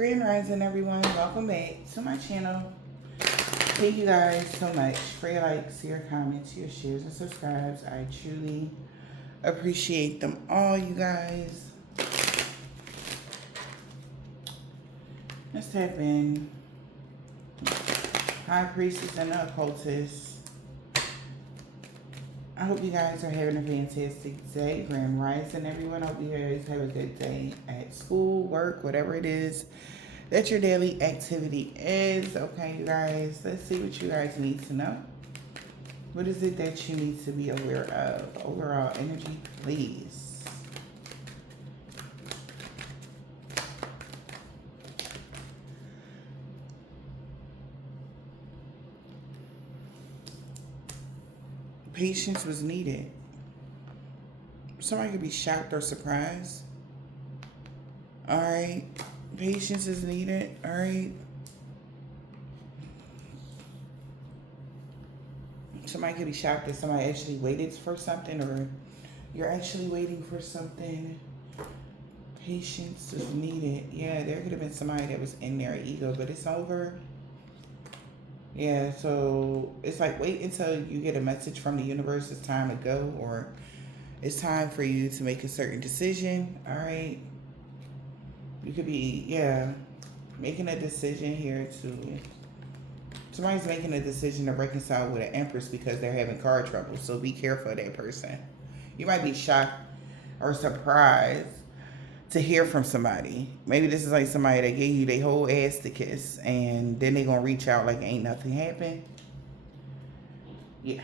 Grand Rising, everyone. Welcome back to my channel. Thank you guys so much for your likes, your comments, your shares, and subscribes. I truly appreciate them all, you guys. Let's tap in. High Priestess and the Occultist. I hope you guys are having a fantastic day. Grand Rising, everyone. I hope you guys have a good day at school, work, whatever it is that your daily activity is. Okay, you guys, let's see what you guys need to know. What is it that you need to be aware of? Overall energy, please. Patience was needed. Somebody could be shocked or surprised. All right. Patience is needed. All right. Somebody could be shocked that somebody actually waited for something, or you're actually waiting for something. Patience is needed. Yeah, there could have been somebody that was in their ego, but it's over. Yeah, so it's like wait until you get a message from the universe. It's time to go, or it's time for you to make a certain decision. All right. You could be, yeah, making a decision here to, somebody's making a decision to reconcile with an Empress because they're having car trouble. So be careful of that person. You might be shocked or surprised to hear from somebody. Maybe this is like somebody that gave you their whole ass to kiss, and then they gonna reach out like ain't nothing happened. Yeah.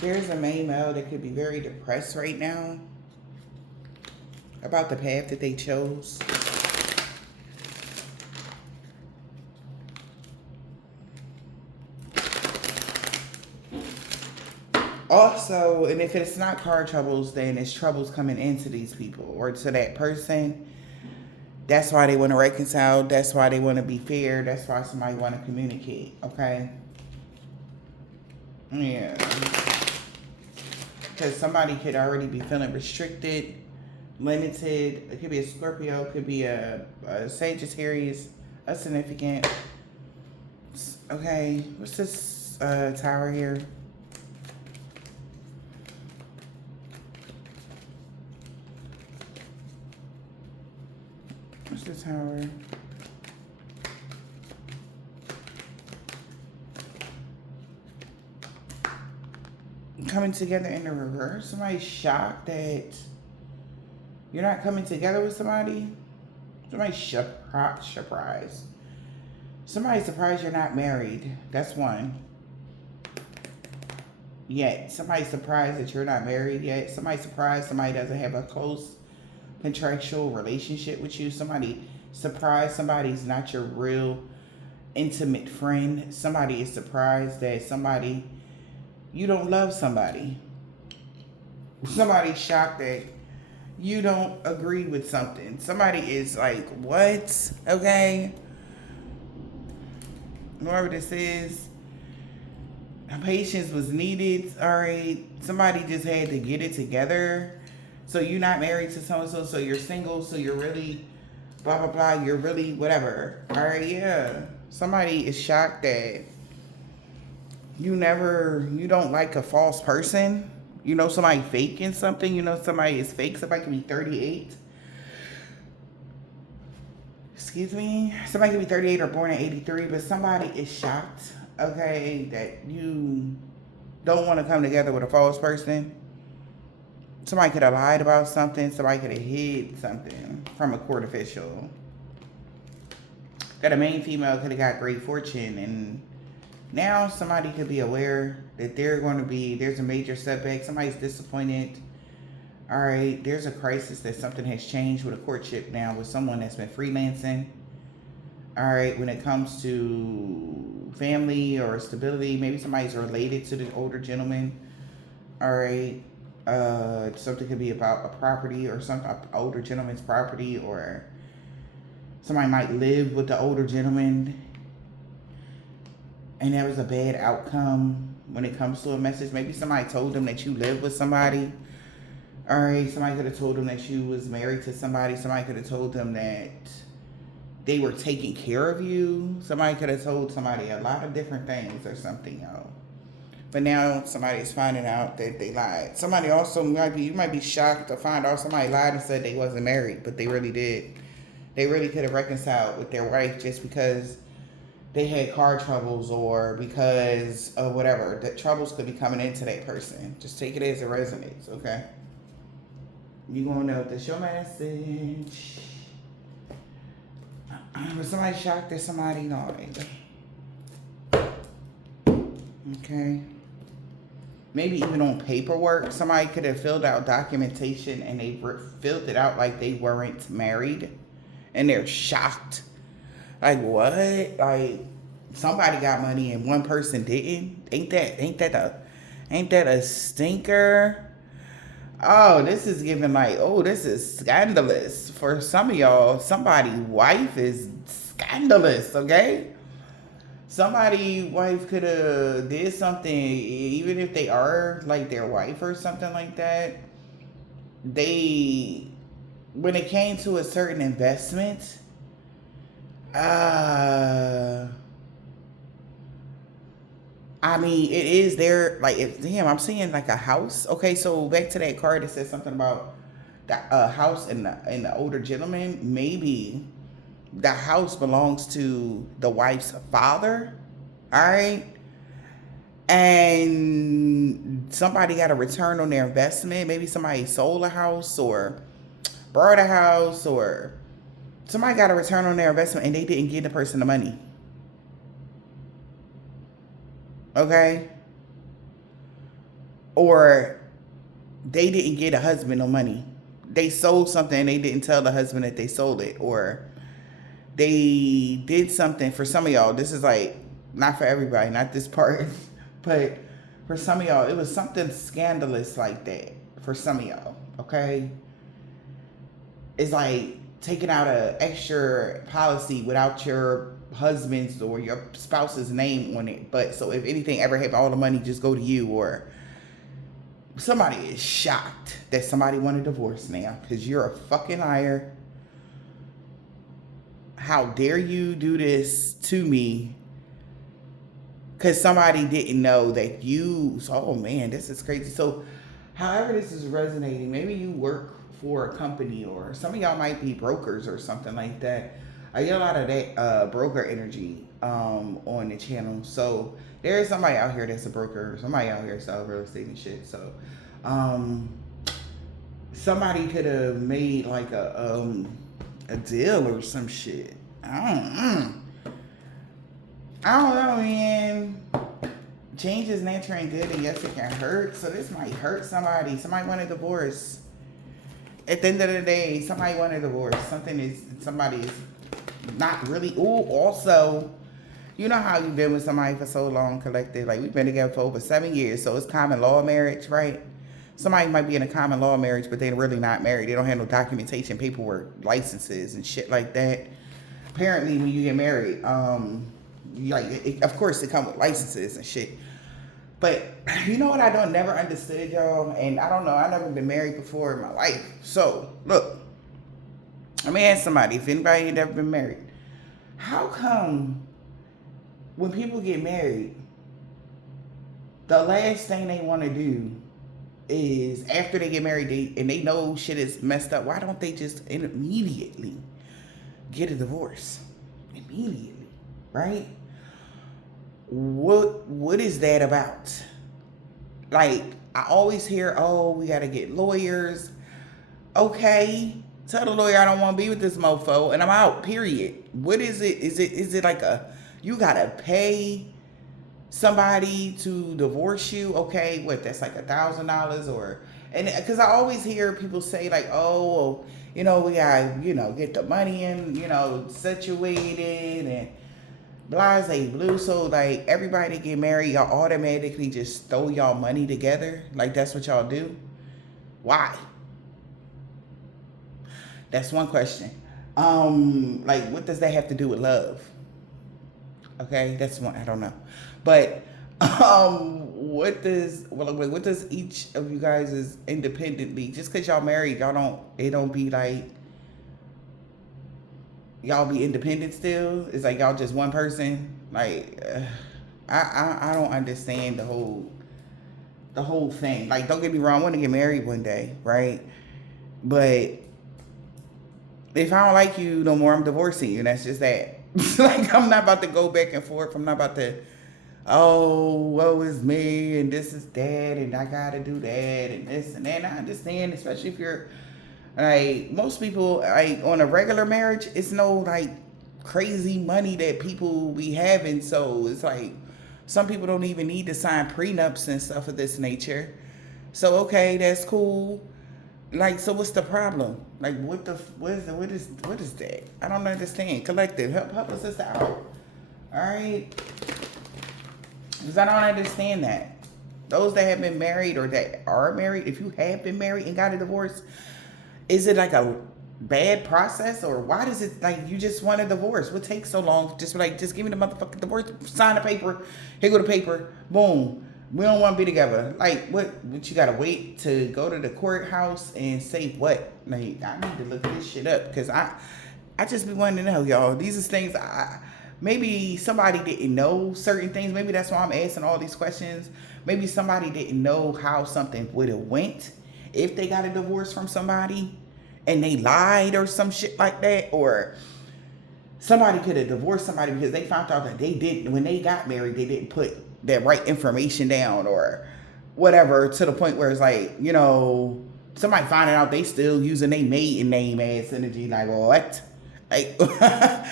There's a main male that could be very depressed right now about the path that they chose. Also, and if it's not car troubles, then it's troubles coming into these people or to that person. That's why they want to reconcile. That's why they want to be fair. That's why somebody want to communicate. Okay? Yeah. Because somebody could already be feeling restricted, limited. It could be a Scorpio. It could be a Sagittarius, a significant. Okay. What's this tower here? What's the tower? Coming together in the reverse. Somebody's shocked that you're not coming together with somebody. Somebody's surprised. Somebody's surprised you're not married. That's one. Yet. Somebody's surprised that you're not married yet. Somebody's surprised somebody doesn't have a close contractual relationship with you. Somebody surprised somebody's not your real intimate friend. Somebody is surprised that you don't love somebody. Somebody's shocked that you don't agree with something. Somebody is like, what? Okay. Whoever this is, patience was needed. All right. Somebody just had to get it together. So you're not married to so-and-so, so you're single, so you're really blah, blah, blah, you're really whatever. All right, yeah. Somebody is shocked that you don't like a false person. You know somebody faking something. You know somebody is fake. Somebody can be 38. Excuse me. Somebody can be 38 or born in 83, but somebody is shocked, okay, that you don't want to come together with a false person. Somebody could have lied about something. Somebody could have hid something from a court official. That a main female could have got great fortune, and now somebody could be aware that there's a major setback. Somebody's disappointed. All right, there's a crisis that something has changed with a courtship now with someone that's been freelancing. All right, when it comes to family or stability, maybe somebody's related to the older gentleman. All right. Something could be about a property or some older gentleman's property, or somebody might live with the older gentleman and there was a bad outcome when it comes to a message. Maybe somebody told them that you live with somebody. All right, somebody could have told them that you was married to somebody. Somebody could have told them that they were taking care of you. Somebody could have told somebody a lot of different things or something, y'all. But now somebody's finding out that they lied. Somebody also you might be shocked to find out somebody lied and said they wasn't married, but they really did. They really could have reconciled with their wife just because they had car troubles or because of whatever. The troubles could be coming into that person. Just take it as it resonates, okay? You gonna know that's your message. Was somebody shocked that somebody lied? Okay. Maybe even on paperwork, somebody could have filled out documentation and they filled it out like they weren't married, and they're shocked. Like, what? Like, somebody got money and one person didn't? Ain't that a stinker? Oh, this is giving like, oh, this is scandalous. For some of y'all, somebody's wife is scandalous, okay? Somebody wife could have did something, even if they are like their wife or something like that. They, when it came to a certain investment, I mean, it is there. Like, if damn, I'm seeing like a house. Okay, so back to that card that says something about the house and the older gentleman. Maybe the house belongs to the wife's father, all right? And somebody got a return on their investment. Maybe somebody sold a house or bought a house, or somebody got a return on their investment and they didn't give the person the money. Okay? Or they didn't get a husband no money. They sold something and they didn't tell the husband that they sold it, or they did something. For some of y'all, this is like, not for everybody, not this part, but for some of y'all, it was something scandalous like that. For some of y'all, okay? It's like taking out an extra policy without your husband's or your spouse's name on it. But so if anything ever happened, all the money just go to you. Or somebody is shocked that somebody want a divorce now because you're a fucking liar. How dare you do this to me? Because somebody didn't know that you. So, oh man, this is crazy. So, however this is resonating, maybe you work for a company, or some of y'all might be brokers or something like that. I get a lot of that broker energy on the channel. So there is somebody out here that's a broker. Somebody out here sells real estate and shit. So somebody could have made like a deal or some shit. I don't know, man. Change is natural and good, and yes, it can hurt. So this might hurt somebody. Somebody want a divorce. At the end of the day, somebody want a divorce. Somebody's not really. Ooh, also, you know how you've been with somebody for so long, collected. Like, we've been together for over 7 years, so it's common law marriage, right? Somebody might be in a common law marriage, but they're really not married. They don't have no documentation, paperwork, licenses, and shit like that. Apparently, when you get married, of course, it comes with licenses and shit. But you know what I never understood, y'all? And I don't know, I never been married before in my life. So, look, let me ask somebody, if anybody ain't ever been married, how come when people get married, the last thing they want to do is, after they get married, and they know shit is messed up, why don't they just immediately get a divorce? Immediately, right? What is that about? Like, I always hear, oh, we gotta get lawyers. Okay, tell the lawyer I don't want to be with this mofo and I'm out, period. What is it? Is it like you gotta pay somebody to divorce you? Okay, what, that's like $1,000 or, and because I always hear people say like, oh, we gotta, get the money in, situated and blase blue. So like, everybody get married, y'all automatically just throw y'all money together. Like, that's what y'all do. Why? That's one question. Like, what does that have to do with love? Okay, that's one, I don't know. But what does each of you guys is independently, just because y'all married, it don't be like y'all be independent still? It's like y'all just one person? Like, I don't understand the whole thing. Like, don't get me wrong, I want to get married one day, right? But if I don't like you no more, I'm divorcing you. And that's just that. Like, I'm not about to go back and forth. I'm not about to, oh, woe is me, and this is that, and I gotta do that, and this and that. And I understand, especially if you're like, most people, like, on a regular marriage, it's no like crazy money that people be having. So it's like some people don't even need to sign prenups and stuff of this nature. So okay, that's cool. Like, so what's the problem? Like, what is that? I don't understand. Collective, help us sister out. All right, because I don't understand that. Those that have been married or that are married, if you have been married and got a divorce, is it like a bad process, or why does it, like, you just want a divorce? What takes so long? Just give me the motherfucking divorce, sign the paper, here go the paper, boom. We don't want to be together. Like, what you gotta wait to go to the courthouse and say what? Like, I need to look this shit up, because I just be wanting to know, y'all. These is things maybe somebody didn't know certain things. Maybe that's why I'm asking all these questions. Maybe somebody didn't know how something would have went if they got a divorce from somebody and they lied or some shit like that, or somebody could have divorced somebody because they found out that they didn't, when they got married, they didn't put that right information down or whatever, to the point where it's like, you know, somebody finding out they still using their maiden name as energy. Like, what? Like,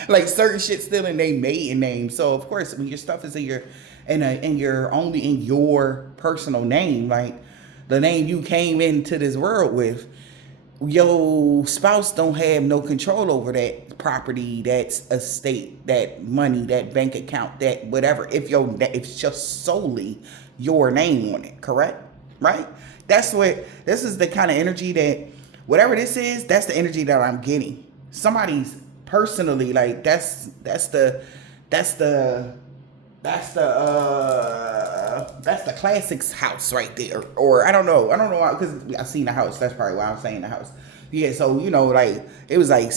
like certain shit still in their maiden name. So of course, when your stuff is in your only in your personal name, like the name you came into this world with, your spouse don't have no control over that property, that estate, that money, that bank account, that whatever. If it's just solely your name on it, correct? Right? This is the kind of energy that, whatever this is, that's the energy that I'm getting. Somebody's personally, like, that's the classics house right there. Or I don't know why, because I seen the house. That's probably why I'm saying the house. Yeah, so, you know, like, it was like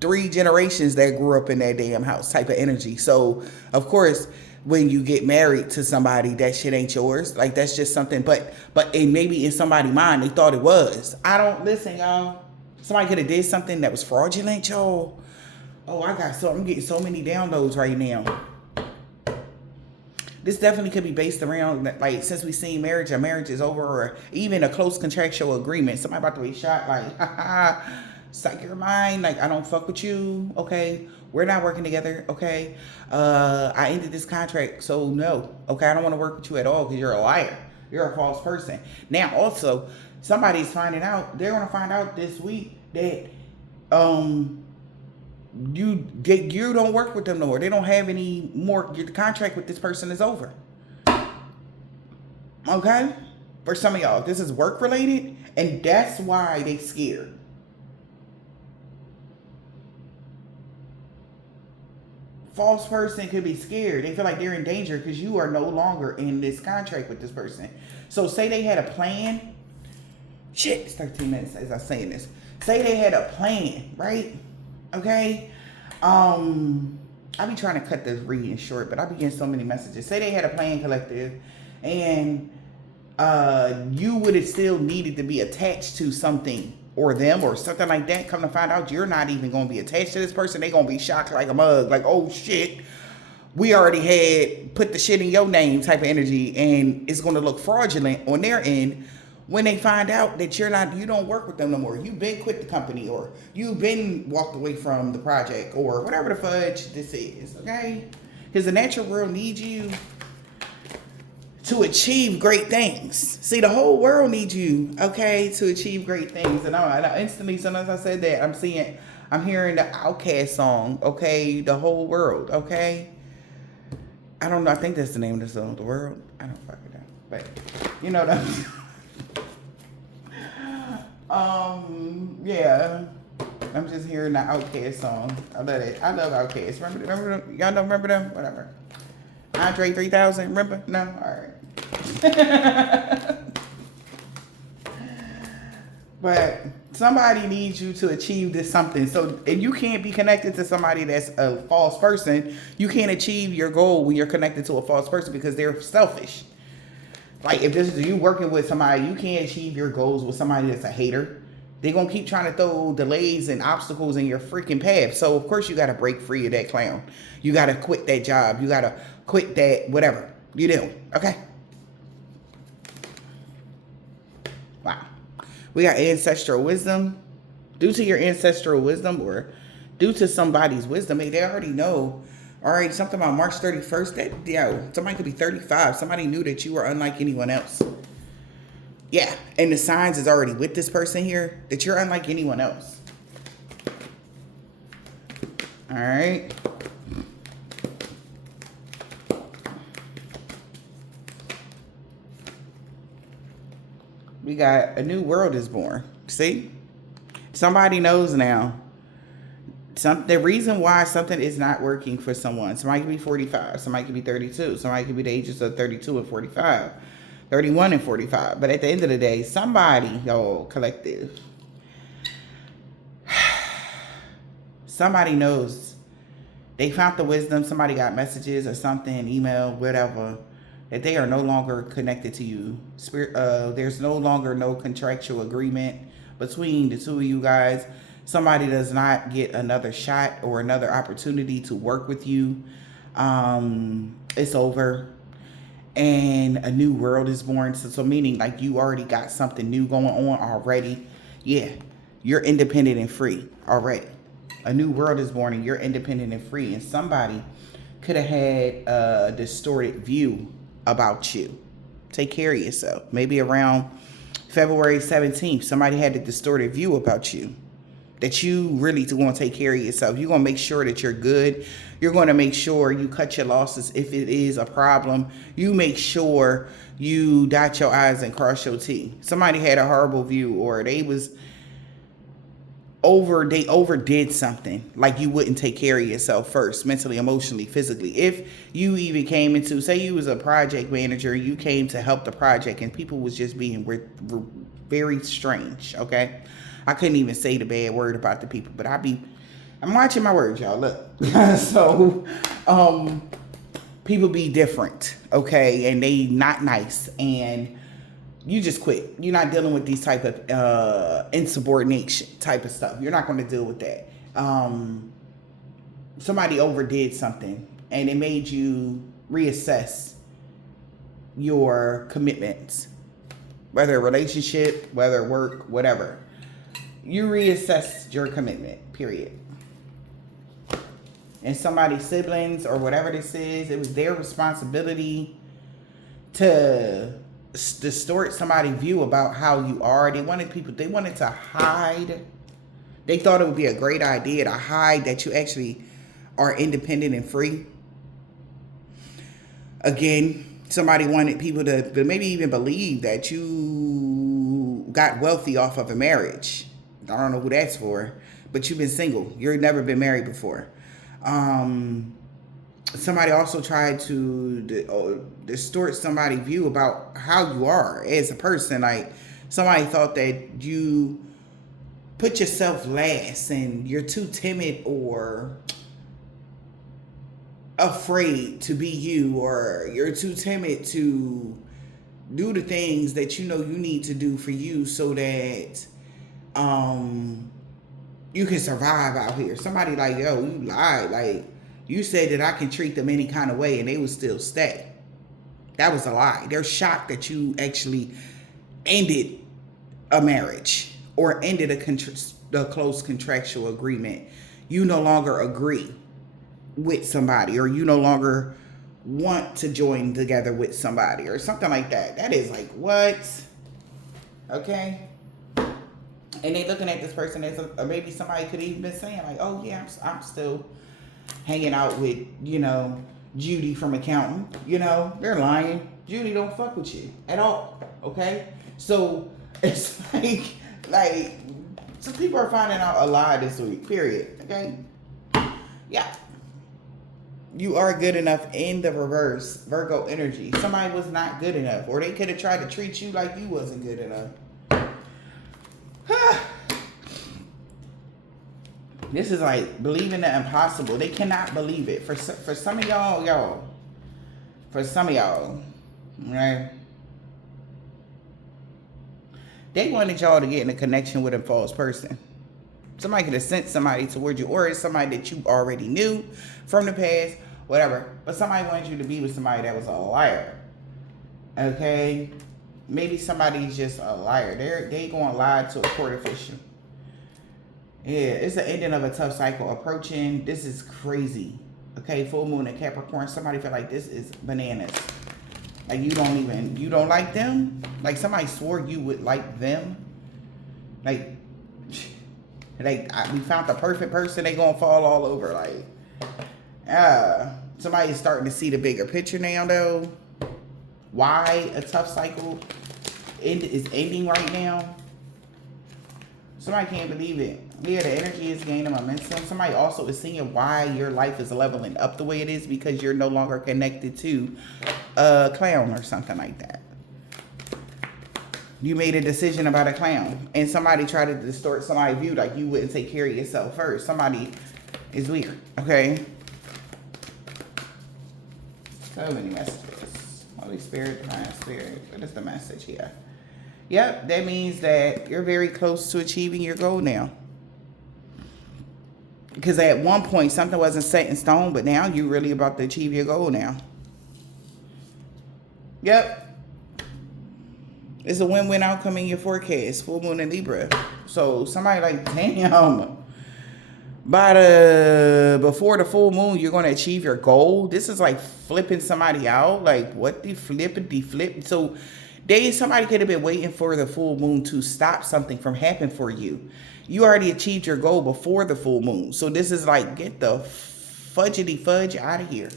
3 generations that grew up in that damn house type of energy. So of course, when you get married to somebody, that shit ain't yours. Like, that's just something, but it maybe in somebody's mind they thought it was. I don't listen, y'all. Somebody could have did something that was fraudulent, y'all. Oh, I'm getting so many downloads right now. This definitely could be based around, like, since we seen marriage, a marriage is over, or even a close contractual agreement. Somebody about to be shot, like, haha, psych your mind, like, I don't fuck with you, okay? We're not working together, okay? I ended this contract, so no, okay? I don't want to work with you at all because you're a liar. You're a false person. Now, also, somebody's finding out, they're going to find out this week that, you don't work with them no more. They don't have any more. Your contract with this person is over. Okay? For some of y'all, this is work related, and that's why they scared. False person could be scared. They feel like they're in danger because you are no longer in this contract with this person. So say they had a plan. Shit, it's 13 minutes as I'm saying this. Say they had a plan, right? Okay, I be trying to cut this reading short, but I be getting so many messages. Say they had a plan, collective, and you would have still needed to be attached to something or them or something like that. Come to find out, you're not even going to be attached to this person. They going to be shocked like a mug, like, oh shit, we already had put the shit in your name type of energy, and it's going to look fraudulent on their end when they find out that you don't work with them no more. You've been quit the company, or you've been walked away from the project, or whatever the fudge this is, okay? Because the natural world needs you to achieve great things. See, the whole world needs you, okay, to achieve great things. And I instantly, sometimes I said that, I'm hearing the Outcast song, okay? The whole world, okay? I don't know, I think that's the name of the song, The World. I don't fucking know, but you know what I'm yeah, I'm just hearing the Outcast song. I love it. I love Outcast. Remember them? Y'all don't remember them? Whatever. Andre 3000, remember? No? All right. But somebody needs you to achieve this something. So, and you can't be connected to somebody that's a false person. You can't achieve your goal when you're connected to a false person because they're selfish. Like if this is you working with somebody, you can't achieve your goals with somebody that's a hater. They're going to keep trying to throw delays and obstacles in your freaking path. So, of course, you got to break free of that clown. You got to quit that job. You got to quit that whatever you do. Okay? Wow. We got ancestral wisdom. Due to your ancestral wisdom or due to somebody's wisdom, they already know. All right, something about March 31st. That, somebody could be 35. Somebody knew that you were unlike anyone else. Yeah, and the signs is already with this person here that you're unlike anyone else. All right. We got a new world is born. See? Somebody knows now. The reason why something is not working for someone. Somebody could be 45. Somebody could be 32. Somebody could be the ages of 32 and 45. 31 and 45. But at the end of the day, somebody, collective, somebody knows. They found the wisdom. Somebody got messages or something, email, whatever, that they are no longer connected to you. There's no longer no contractual agreement between the two of you guys. Somebody does not get another shot or another opportunity to work with you. It's over. And a new world is born. So meaning like you already got something new going on already. Yeah, you're independent and free already. A new world is born and you're independent and free. And somebody could have had a distorted view about you. Take care of yourself. Maybe around February 17th, somebody had a distorted view about you. That you really going to take care of yourself. You're going to make sure that you're good. You're going to make sure you cut your losses if it is a problem. You make sure you dot your I's and cross your T. Somebody had a horrible view or they overdid something. Like you wouldn't take care of yourself first, mentally, emotionally, physically. If you even came into, say you was a project manager, you came to help the project and people was just being very strange, okay? I couldn't even say the bad word about the people, but I'm watching my words, y'all. Look. So, people be different, okay? And they not nice. And you just quit. You're not dealing with these type of insubordination type of stuff. You're not going to deal with that. Somebody overdid something and it made you reassess your commitments, whether a relationship, whether work, whatever. You reassess your commitment, period. And somebody's siblings or whatever this is, it was their responsibility to distort somebody's view about how you are. They wanted to hide. They thought it would be a great idea to hide that you actually are independent and free. Again, somebody wanted people to maybe even believe that you got wealthy off of a marriage. I don't know who that's for, but you've been single. You've never been married before. Somebody also tried to distort somebody's view about how you are as a person. Like somebody thought that you put yourself last and you're too timid or afraid to be you, or you're too timid to do the things that you know you need to do for you so that you can survive out here. Somebody like, yo, you lied. Like, you said that I can treat them any kind of way and they would still stay. That was a lie. They're shocked that you actually ended a marriage or ended a close contractual agreement. You no longer agree with somebody, or you no longer want to join together with somebody or something like that. That is like, what? Okay. And they looking at this person as or maybe somebody could even been saying like, oh yeah, I'm still hanging out with, Judy from accounting. They're lying. Judy don't fuck with you at all. Okay. So it's like some people are finding out a lie this week, period. Okay. Yeah. You are good enough in the reverse, Virgo energy. Somebody was not good enough, or they could have tried to treat you like you wasn't good enough. This is like believing the impossible. They cannot believe it. For some of y'all, for some of y'all, right? They wanted y'all to get in a connection with a false person. Somebody could have sent somebody towards you, or it's somebody that you already knew from the past, whatever. But somebody wanted you to be with somebody that was a liar. Okay? Maybe somebody's just a liar. They going to lie to a court official. Yeah, it's the ending of a tough cycle approaching. This is crazy. Okay, full moon in Capricorn. Somebody feel like this is bananas. Like you don't like them? Like somebody swore you would like them? Like we found the perfect person, they gonna fall all over. Like, somebody's starting to see the bigger picture now, though. Why a tough cycle is ending right now? Somebody can't believe it. Yeah, the energy is gaining momentum. Somebody also is seeing why your life is leveling up the way it is, because you're no longer connected to a clown or something like that. You made a decision about a clown, and somebody tried to distort somebody's view, like you wouldn't take care of yourself first. Somebody is weird, okay? So many messages. Holy Spirit, Divine Spirit. What is the message here? Yep, that means that you're very close to achieving your goal now. Because at one point, something wasn't set in stone, but now you're really about to achieve your goal now. Yep. It's a win-win outcome in your forecast. Full moon in Libra. So somebody like, damn. Before the full moon, you're going to achieve your goal. This is like flipping somebody out. Like, what the flip? So somebody could have been waiting for the full moon to stop something from happening for you. You already achieved your goal before the full moon. So this is like, get the fudgety fudge out of here.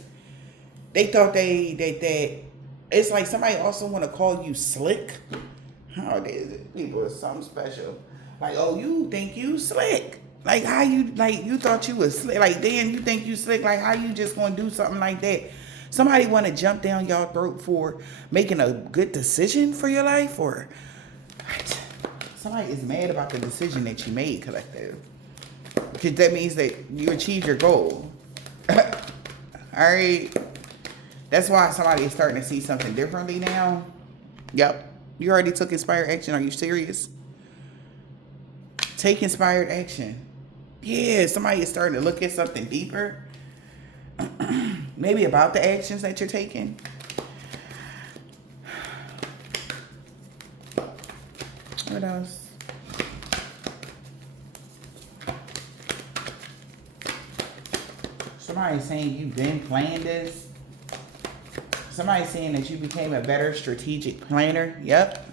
They thought that it's like somebody also want to call you slick. Oh, people are something special. Like, oh, you think you slick. Like, how you, like, you thought you was slick. Like, damn, you think you slick. Like, how you just going to do something like that? Somebody want to jump down y'all throat for making a good decision for your life? Or somebody is mad about the decision that you made, collective. Because that means that you achieved your goal. All right. That's why somebody is starting to see something differently now. Yep. You already took inspired action. Are you serious? Take inspired action. Yeah, somebody is starting to look at something deeper. Maybe about the actions that you're taking. What else? Somebody's saying you've been playing this. Somebody's saying that you became a better strategic planner. Yep.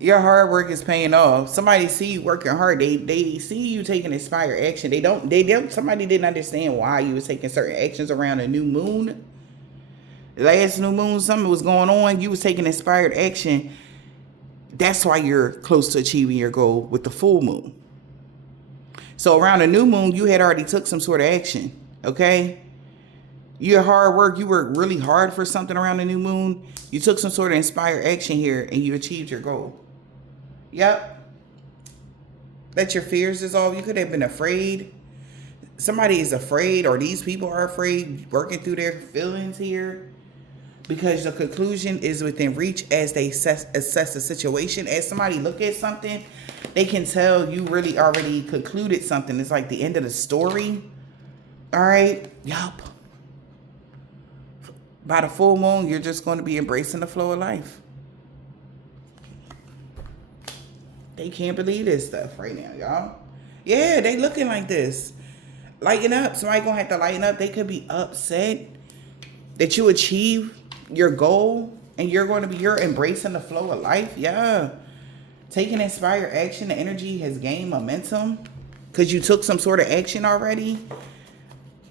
Your hard work is paying off. Somebody see you working hard. They see you taking inspired action. Somebody didn't understand why you was taking certain actions around a new moon. Last new moon, something was going on. You was taking inspired action. That's why you're close to achieving your goal with the full moon. So around a new moon, you had already took some sort of action. Okay? Your hard work, you worked really hard for something around the new moon. You took some sort of inspired action here and you achieved your goal. Yep. Let your fears dissolve. You could have been afraid. Somebody is afraid, or these people are afraid, working through their feelings here, because the conclusion is within reach as they assess the situation. As somebody look at something, they can tell you really already concluded something. It's like the end of the story. All right. Yup. By the full moon, you're just going to be embracing the flow of life. They can't believe this stuff right now, y'all. Yeah, they looking like this. Lighten up. Somebody going to have to lighten up. They could be upset that you achieve your goal and you're embracing the flow of life. Yeah. Taking inspired action. The energy has gained momentum because you took some sort of action already.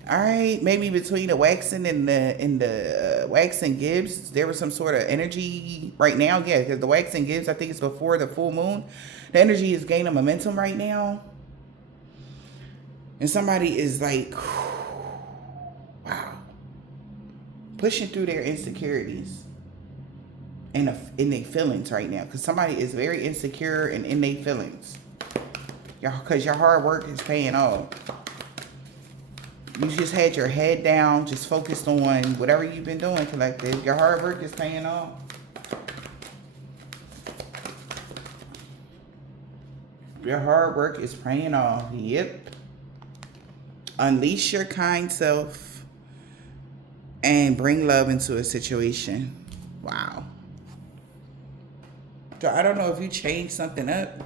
All right, maybe between the waxing and the waxing Gibbs, there was some sort of energy right now. Yeah, because the waxing Gibbs, I think it's before the full moon. The energy is gaining momentum right now. And somebody is like, wow, pushing through their insecurities and in their feelings right now. Because somebody is very insecure and in their feelings. Because your hard work is paying off. You just had your head down, just focused on whatever you've been doing, collective. Your hard work is paying off. Your hard work is paying off. Yep. Unleash your kind self and bring love into a situation. Wow. So I don't know if you changed something up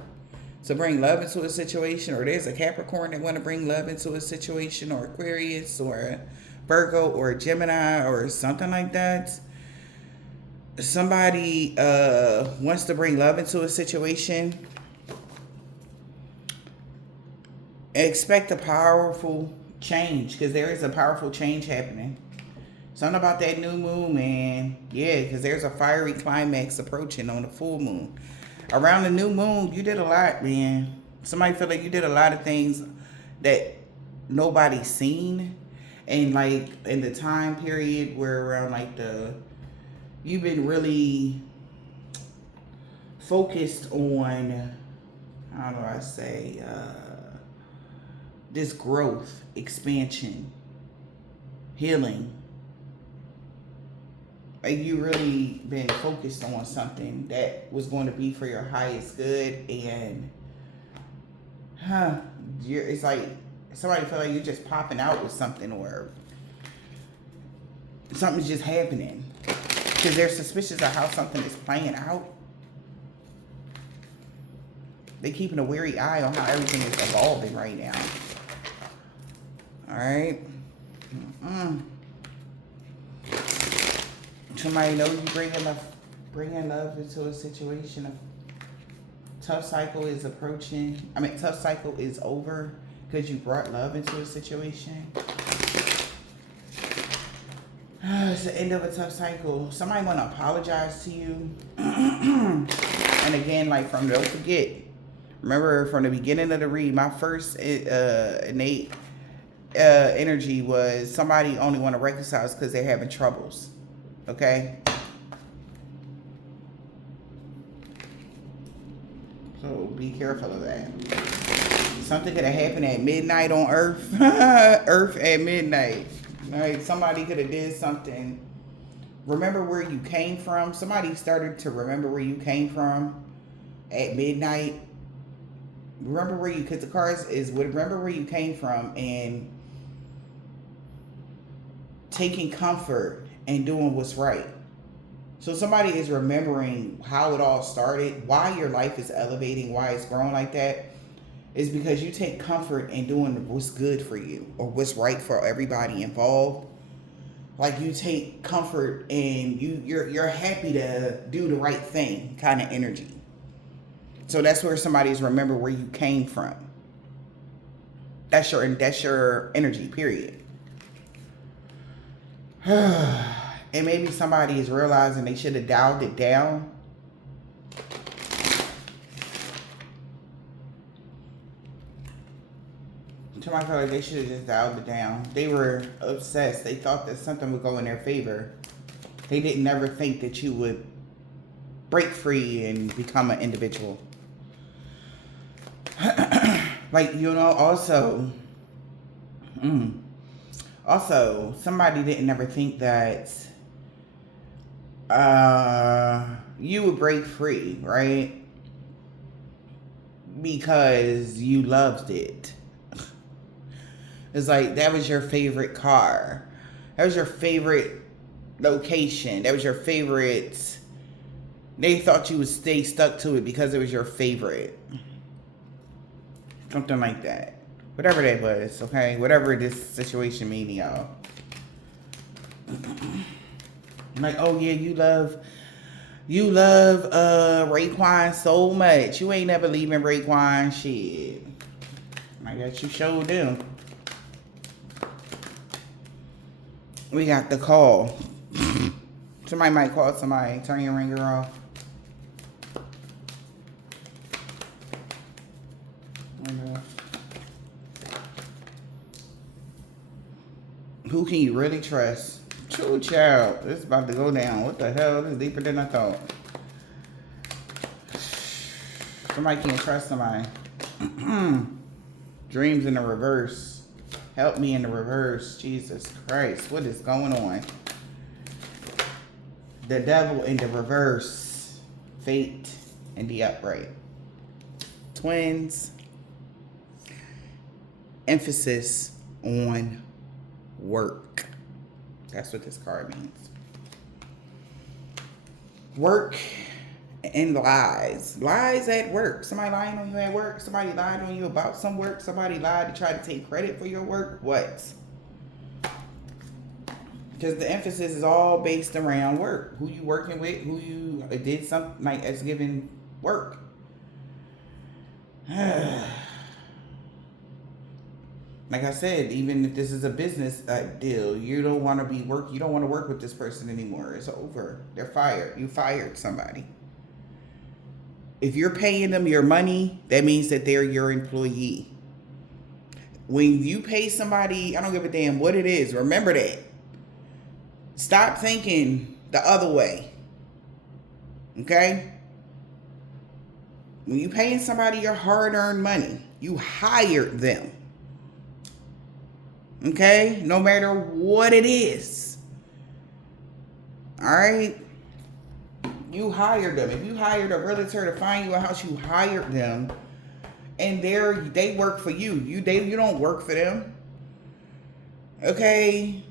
to bring love into a situation, or there's a Capricorn that want to bring love into a situation, or Aquarius, or a Virgo, or a Gemini, or something like that. Somebody wants to bring love into a situation. Expect a powerful change, because there is a powerful change happening. Something about that new moon, man. Yeah, because there's a fiery climax approaching on the full moon. Around the new moon, you did a lot, man. Somebody feel like you did a lot of things that nobody's seen. And like in the time period where around like you've been really focused on, how do I say, this growth, expansion, healing. Like you really been focused on something that was going to be for your highest good, and it's like somebody feel like you're just popping out with something, or something's just happening because they're suspicious of how something is playing out. They're keeping a wary eye on how everything is evolving right now. All right. Somebody know you bringing love into a situation. A tough cycle is approaching. Tough cycle is over because you brought love into a situation. It's the end of a tough cycle. Somebody want to apologize to you. And again, don't forget. Remember from the beginning of the read, my first innate energy was somebody only want to reconcile because they're having troubles. Okay? So be careful of that. Something could have happened at midnight on Earth. Earth at midnight. Right? Somebody could have did something. Remember where you came from. Somebody started to remember where you came from at midnight. Remember where you, because the cards is remember where you came from and taking comfort and doing what's right. So somebody is remembering how it all started, why your life is elevating, why it's growing like that, is because you take comfort in doing what's good for you or what's right for everybody involved. Like you take comfort and you're happy to do the right thing kind of energy. So that's where somebody's remember where you came from. That's your energy, period. And maybe somebody is realizing they should have dialed it down. Somebody felt like they should have just dialed it down. They were obsessed. They thought that something would go in their favor. They didn't ever think that you would break free and become an individual. Also, somebody didn't ever think that you would break free, right? Because you loved it. It's like that was your favorite car. That was your favorite location. That was your favorite. They thought you would stay stuck to it because it was your favorite. Something like that. Whatever that was, okay? Whatever this situation means, y'all. Like, oh yeah, you love Raekwon so much. You ain't never leaving Raekwon. Shit. I guess you showed them. We got the call. Somebody might call somebody. Turn your ringer off. Who can you really trust? True child. This is about to go down. What the hell? This is deeper than I thought. Somebody can't trust somebody. Dreams in the reverse. Help me in the reverse. Jesus Christ. What is going on? The devil in the reverse. Fate in the upright. Twins. Emphasis on work. That's what this card means. Work and lies. Lies at work. Somebody lying on you at work. Somebody lied on you about some work. Somebody lied to try to take credit for your work. What? Because the emphasis is all based around work. Who you working with. Who you did something like as given work. Like I said, even if this is a business deal, you don't want to you don't want to work with this person anymore. It's over. They're fired. You fired somebody. If you're paying them your money, that means that they're your employee. When you pay somebody, I don't give a damn what it is. Remember that. Stop thinking the other way. Okay? When you paying somebody your hard-earned money, you hired them. Okay? No matter what it is. All right? You hired them. If you hired a realtor to find you a house, you hired them. And they work for you. You don't work for them. Okay?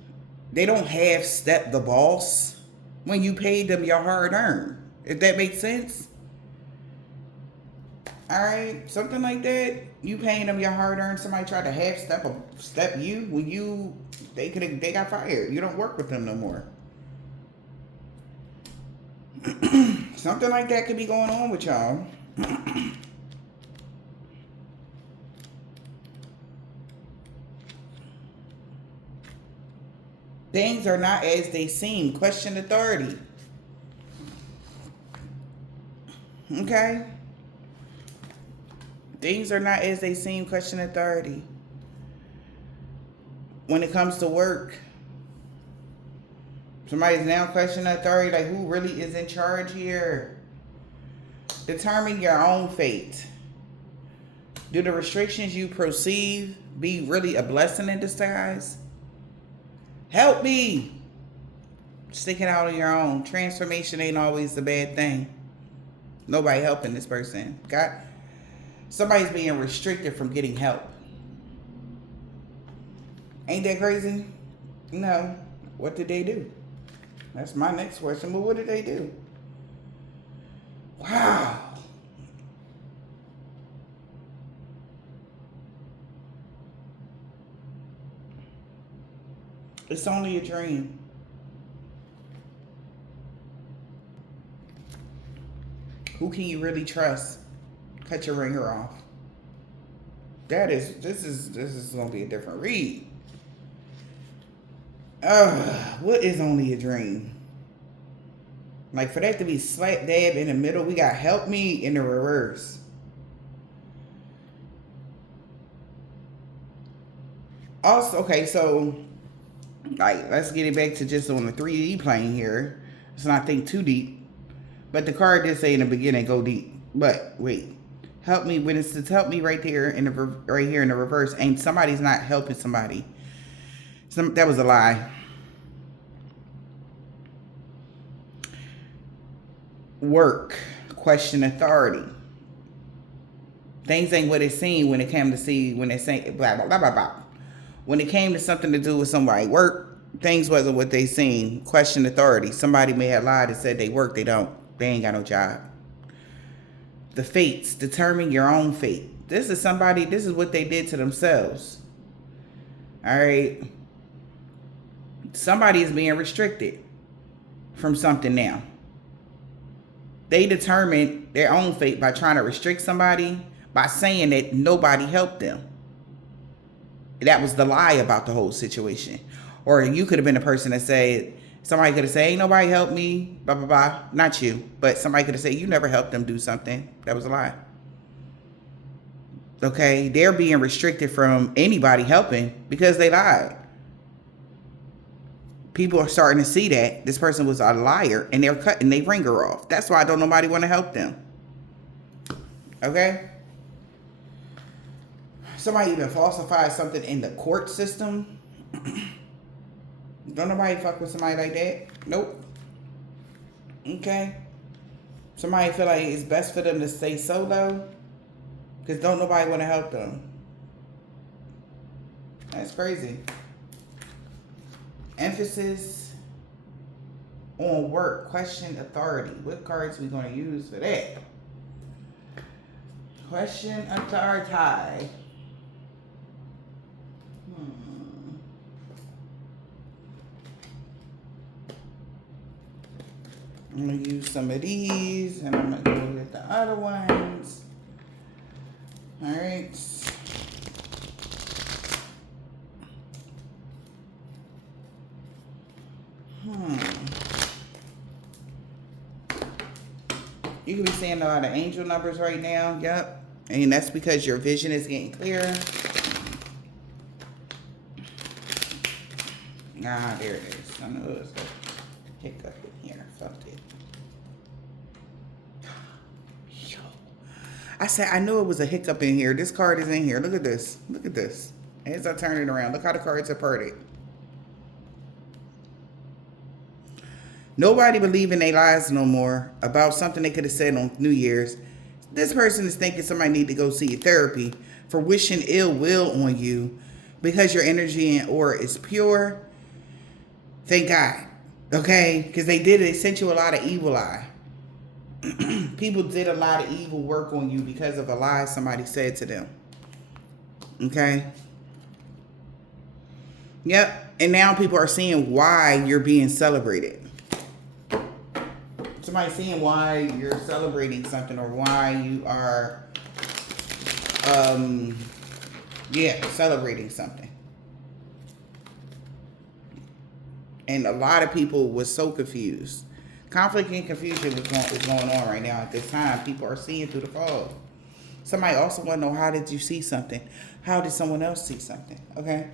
They don't half-step the boss when you paid them your hard-earned. If that makes sense. All right? Something like that. You paying them your hard-earned. Somebody tried to half-step you when they got fired. You don't work with them no more. Something like that could be going on with y'all. Things are not as they seem. Question authority. Okay? Things are not as they seem. Question authority. When it comes to work, somebody's now questioning authority, like who really is in charge here? Determine your own fate. Do the restrictions you perceive be really a blessing in disguise? Help me. Stick it out on your own. Transformation ain't always the bad thing. Nobody helping this person. Somebody's being restricted from getting help. Ain't that crazy? No. What did they do? That's my next question. But what did they do? Wow. It's only a dream. Who can you really trust? Cut your ringer off. This is gonna be a different read. What is only a dream? Like for that to be slap dab in the middle, we got help me in the reverse. Also, okay, so like let's get it back to just on the 3D plane here. Let's not think too deep. But the card did say in the beginning, go deep. But wait, help me when it's help me right there right here in the reverse, and somebody's not helping somebody. That was a lie. Work, question authority. Things ain't what it seemed when it came to when they say blah blah blah blah blah. When it came to something to do with somebody work, things wasn't what they seemed. Question authority. Somebody may have lied and said they work, they don't. They ain't got no job. The fates, determine your own fate. This is what they did to themselves. All right. Somebody is being restricted from something now. They determined their own fate by trying to restrict somebody by saying that nobody helped them. That was the lie about the whole situation. Or you could have been the person that said, somebody could have said, ain't nobody helped me, blah, blah, blah. Not you. But somebody could have said, you never helped them do something. That was a lie. Okay? They're being restricted from anybody helping because they lied. People are starting to see that this person was a liar and they're cutting their finger off. That's why don't nobody want to help them. Okay? Somebody even falsified something in the court system. Don't nobody fuck with somebody like that. Nope. Okay? Somebody feel like it's best for them to stay solo because don't nobody want to help them. That's crazy. Emphasis on work. Question authority. What cards we going to use for that? Question authority. I'm going to use some of these, and I'm going to go with the other ones. All right. You can be seeing a lot of angel numbers right now. Yep. And that's because your vision is getting clearer. Ah, there it is. I know it was a hiccup in here. I felt it. Yo. I said, I knew it was a hiccup in here. This card is in here. Look at this. Look at this. As I turn it around, look how the cards are parted. Nobody believe in their lies no more about something they could have said on New Year's. This person is thinking somebody need to go see a therapy for wishing ill will on you because your energy and aura is pure. Thank God. Okay? Because they sent you a lot of evil eye. People did a lot of evil work on you because of a lie somebody said to them. Okay? Yep. And now people are seeing why you're being celebrated. Somebody seeing why you're celebrating something or why you are, celebrating something. And a lot of people was so confused. Conflict and confusion is going on right now at this time. People are seeing through the fog. Somebody also want to know, how did you see something? How did someone else see something? Okay?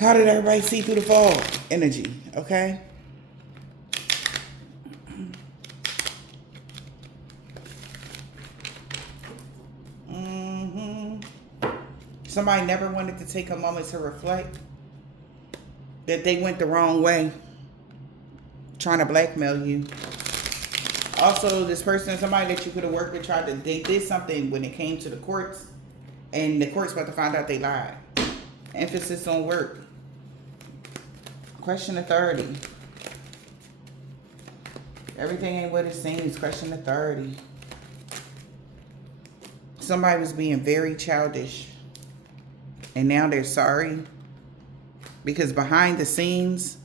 How did everybody see through the fog? Energy. Okay? Somebody never wanted to take a moment to reflect that they went the wrong way, trying to blackmail you. Also, this person, somebody that you could have worked with, they did something when it came to the courts, and the courts about to find out they lied. Emphasis on work. Question authority. Everything ain't what it seems. Question authority. Somebody was being very childish, and now they're sorry. Because behind the scenes,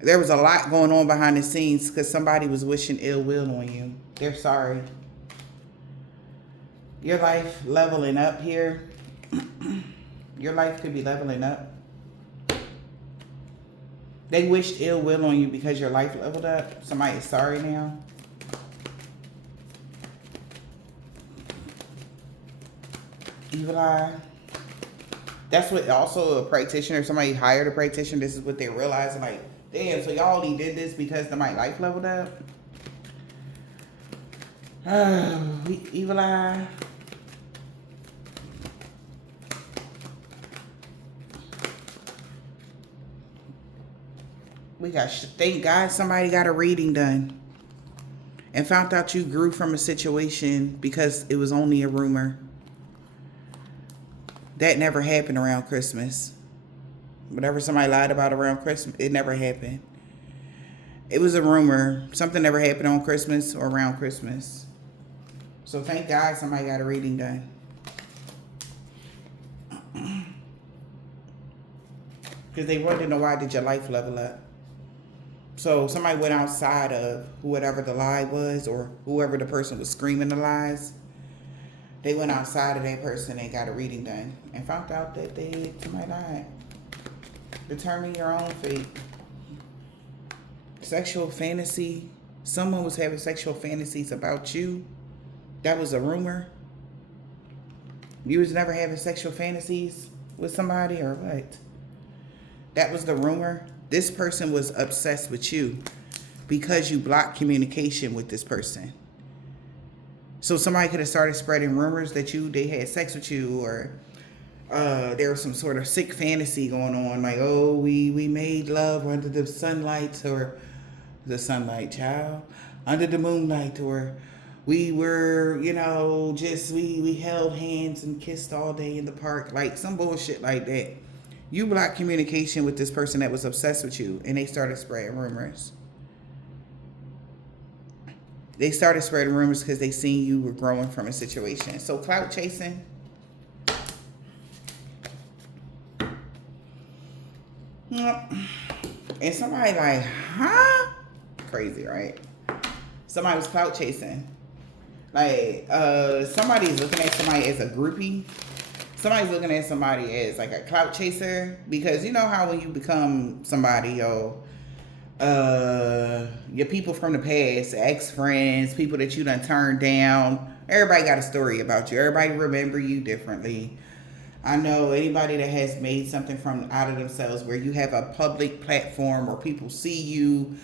there was a lot going on behind the scenes because somebody was wishing ill will on you. They're sorry. Your life leveling up here. Your life could be leveling up. They wished ill will on you because your life leveled up. Somebody is sorry now. Evil eye. That's what also a practitioner, somebody hired a practitioner, this is what they're realizing, like, damn, so y'all only did this because my life leveled up? Evil eye. Thank God somebody got a reading done and found out you grew from a situation because it was only a rumor. That never happened around Christmas. Whatever somebody lied about around Christmas, it never happened. It was a rumor. Something never happened on Christmas or around Christmas. So thank God somebody got a reading done. Because they wanted to know, why did your life level up? So somebody went outside of whoever the lie was or whoever the person was screaming the lies. They went outside of that person and got a reading done and found out that somebody lied. Determine your own fate. Sexual fantasy. Someone was having sexual fantasies about you. That was a rumor. You was never having sexual fantasies with somebody or what? That was the rumor. This person was obsessed with you because you blocked communication with this person. So somebody could have started spreading rumors that they had sex with you, or there was some sort of sick fantasy going on, like, oh, we made love under the sunlight, or the sunlight, child, under the moonlight, or we were, just we held hands and kissed all day in the park, like some bullshit like that. You blocked communication with this person that was obsessed with you, and they started spreading rumors. They started spreading rumors because they seen you were growing from a situation. So clout chasing. And somebody like, huh? Crazy, right? Somebody was clout chasing. Like, somebody's looking at somebody as a groupie. Somebody's looking at somebody as like a clout chaser. Because you know how when you become somebody, your people from the past, ex-friends, people that you done turned down, everybody got a story about you. Everybody remember you differently. I know anybody that has made something from out of themselves where you have a public platform where people see you.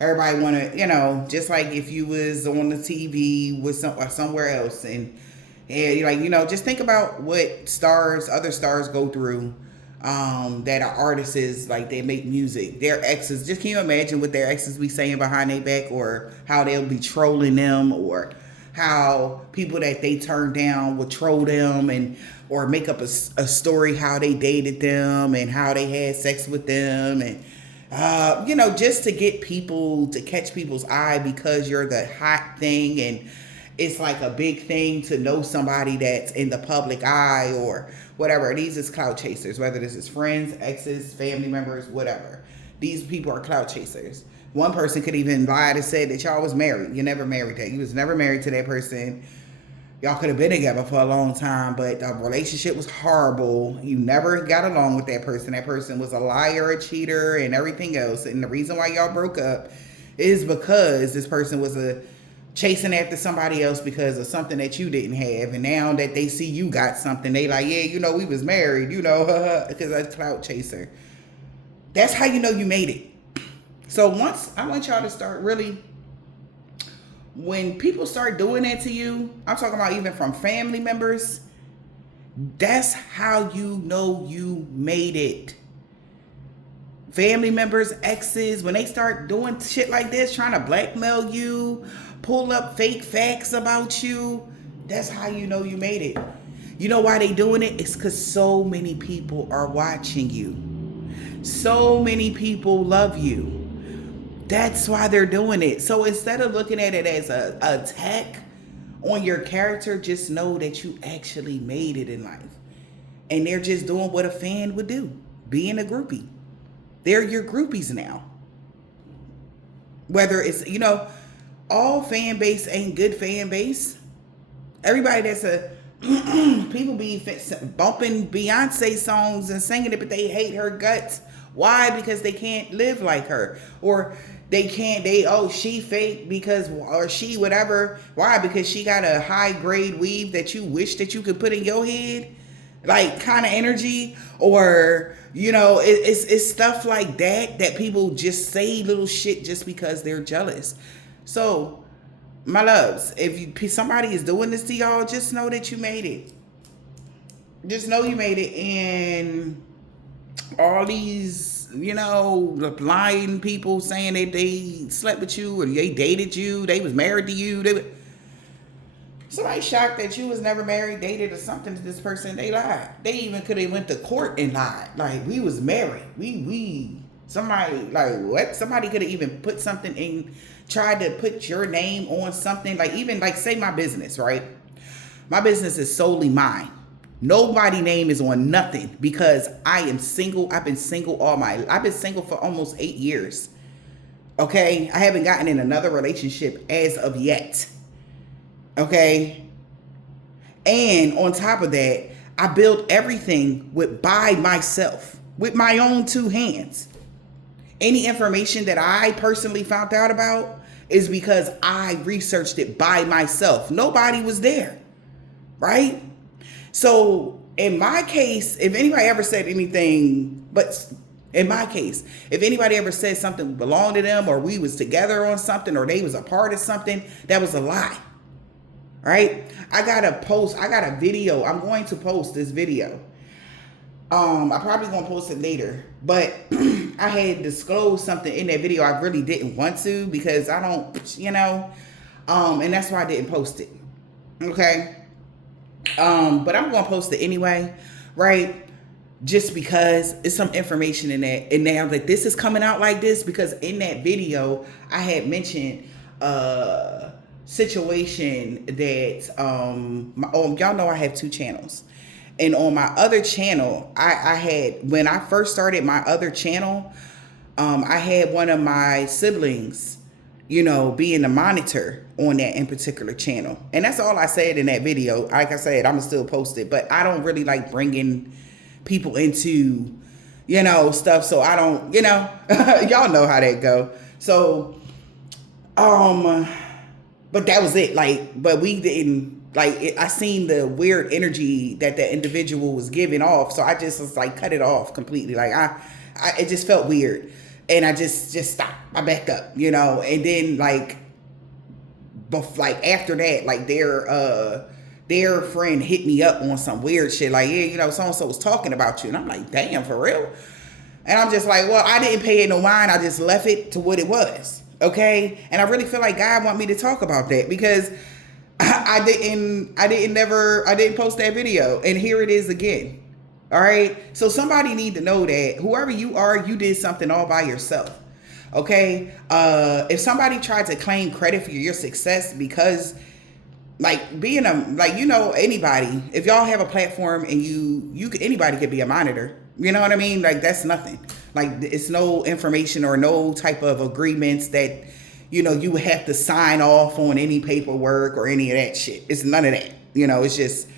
Everybody want to, just like if you was on the TV with somewhere else, and you're like, just think about what other stars go through, that are artists, like they make music. Their exes, just can you imagine what their exes be saying behind their back, or how they'll be trolling them, or how people that they turned down would troll them, or make up a story how they dated them and how they had sex with them, and just to get people to catch people's eye because you're the hot thing, and it's like a big thing to know somebody that's in the public eye or whatever. These is clout chasers, whether this is friends, exes, family members, whatever. These people are clout chasers. One person could even lie to say that y'all was married. You never married that. You was never married to that person. Y'all could have been together for a long time, but the relationship was horrible. You never got along with that person. That person was a liar, a cheater, and everything else. And the reason why y'all broke up is because this person was chasing after somebody else because of something that you didn't have. And now that they see you got something, they like, yeah, we was married, because that's clout chaser. That's how you know you made it. So once, I want y'all to start really, when people start doing that to you, I'm talking about even from family members, that's how you know you made it. Family members, exes, when they start doing shit like this, trying to blackmail you, pull up fake facts about you, that's how you know you made it. You know why they doing it? It's because so many people are watching you. So many people love you. That's why they're doing it. So instead of looking at it as a attack on your character, just know that you actually made it in life. And they're just doing what a fan would do, being a groupie. They're your groupies now. Whether it's, all fan base ain't good fan base. Everybody that's people be bumping Beyonce songs and singing it, but they hate her guts. Why? Because they can't live like her. Or she fake because, or she whatever. Why? Because she got a high grade weave that you wish that you could put in your head. Like kind of energy. Or, it's stuff like that people just say little shit just because they're jealous. So, my loves, if somebody is doing this to y'all, just know that you made it. Just know you made it. And all these, lying people saying that they slept with you or they dated you, they was married to you. Somebody shocked that you was never married, dated, or something to this person. They lied. They even could have went to court and lied. Like, we was married. Somebody, like, what? Somebody could have even put something in, tried to put your name on something. Like, even, like, say my business, right? My business is solely mine. Nobody's name is on nothing because I am single. I've been single I've been single for almost 8 years. Okay? I haven't gotten in another relationship as of yet. Okay? And on top of that, I built everything by myself, with my own 2 hands. Any information that I personally found out about is because I researched it by myself. Nobody was there, right? So in my case, if anybody ever said anything, but In my case, if anybody ever said something belonged to them, or we was together on something, or they was a part of something, that was a lie. Right? I got a video. I'm going to post this video. I probably gonna post it later, but I had disclosed something in that video I really didn't want to, because I don't, and that's why I didn't post it. Okay. But I'm gonna post it anyway, right? Just because it's some information in that, and now that this is coming out like this, because in that video I had mentioned situation that y'all know I have 2 channels. And on my other channel, I had, when I first started my other channel, I had one of my siblings, being the monitor on that in particular channel. And that's all I said in that video. Like I said, I'm gonna still post it, but I don't really like bringing people into, stuff. So I don't, y'all know how that go. So, but that was it. But we didn't, I seen the weird energy that the individual was giving off. So I just was cut it off completely. It just felt weird. And I just stopped. I backed up, and then after that, their friend hit me up on some weird shit. So-and-so was talking about you. And I'm like, damn, for real? And I'm just like, well, I didn't pay it no mind. I just left it to what it was. Okay. And I really feel like God want me to talk about that, because I didn't post that video, and here it is again. All right. So somebody need to know that whoever you are, you did something all by yourself. Okay. If somebody tried to claim credit for your success, because being anybody, if y'all have a platform and anybody could be a monitor, you know what I mean? That's nothing. It's no information or no type of agreements that, you would have to sign off on any paperwork or any of that shit. It's none of that. It's just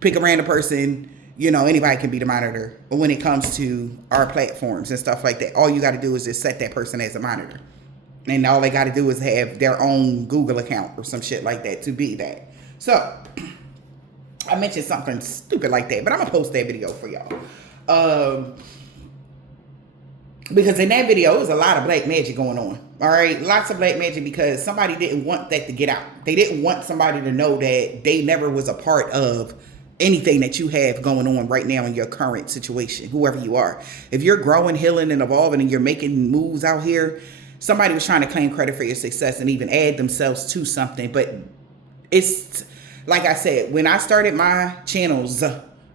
pick a random person, anybody can be the monitor. But when it comes to our platforms and stuff like that, all you got to do is just set that person as a monitor. And all they got to do is have their own Google account or some shit like that to be that. So I mentioned something stupid like that, but I'm going to post that video for y'all. Because in that video, it was a lot of black magic going on. All right. Lots of black magic, because somebody didn't want that to get out. They didn't want somebody to know that they never was a part of anything that you have going on right now in your current situation, whoever you are. If you're growing, healing, and evolving, and you're making moves out here, somebody was trying to claim credit for your success and even add themselves to something. But it's, like I said, when I started my channels,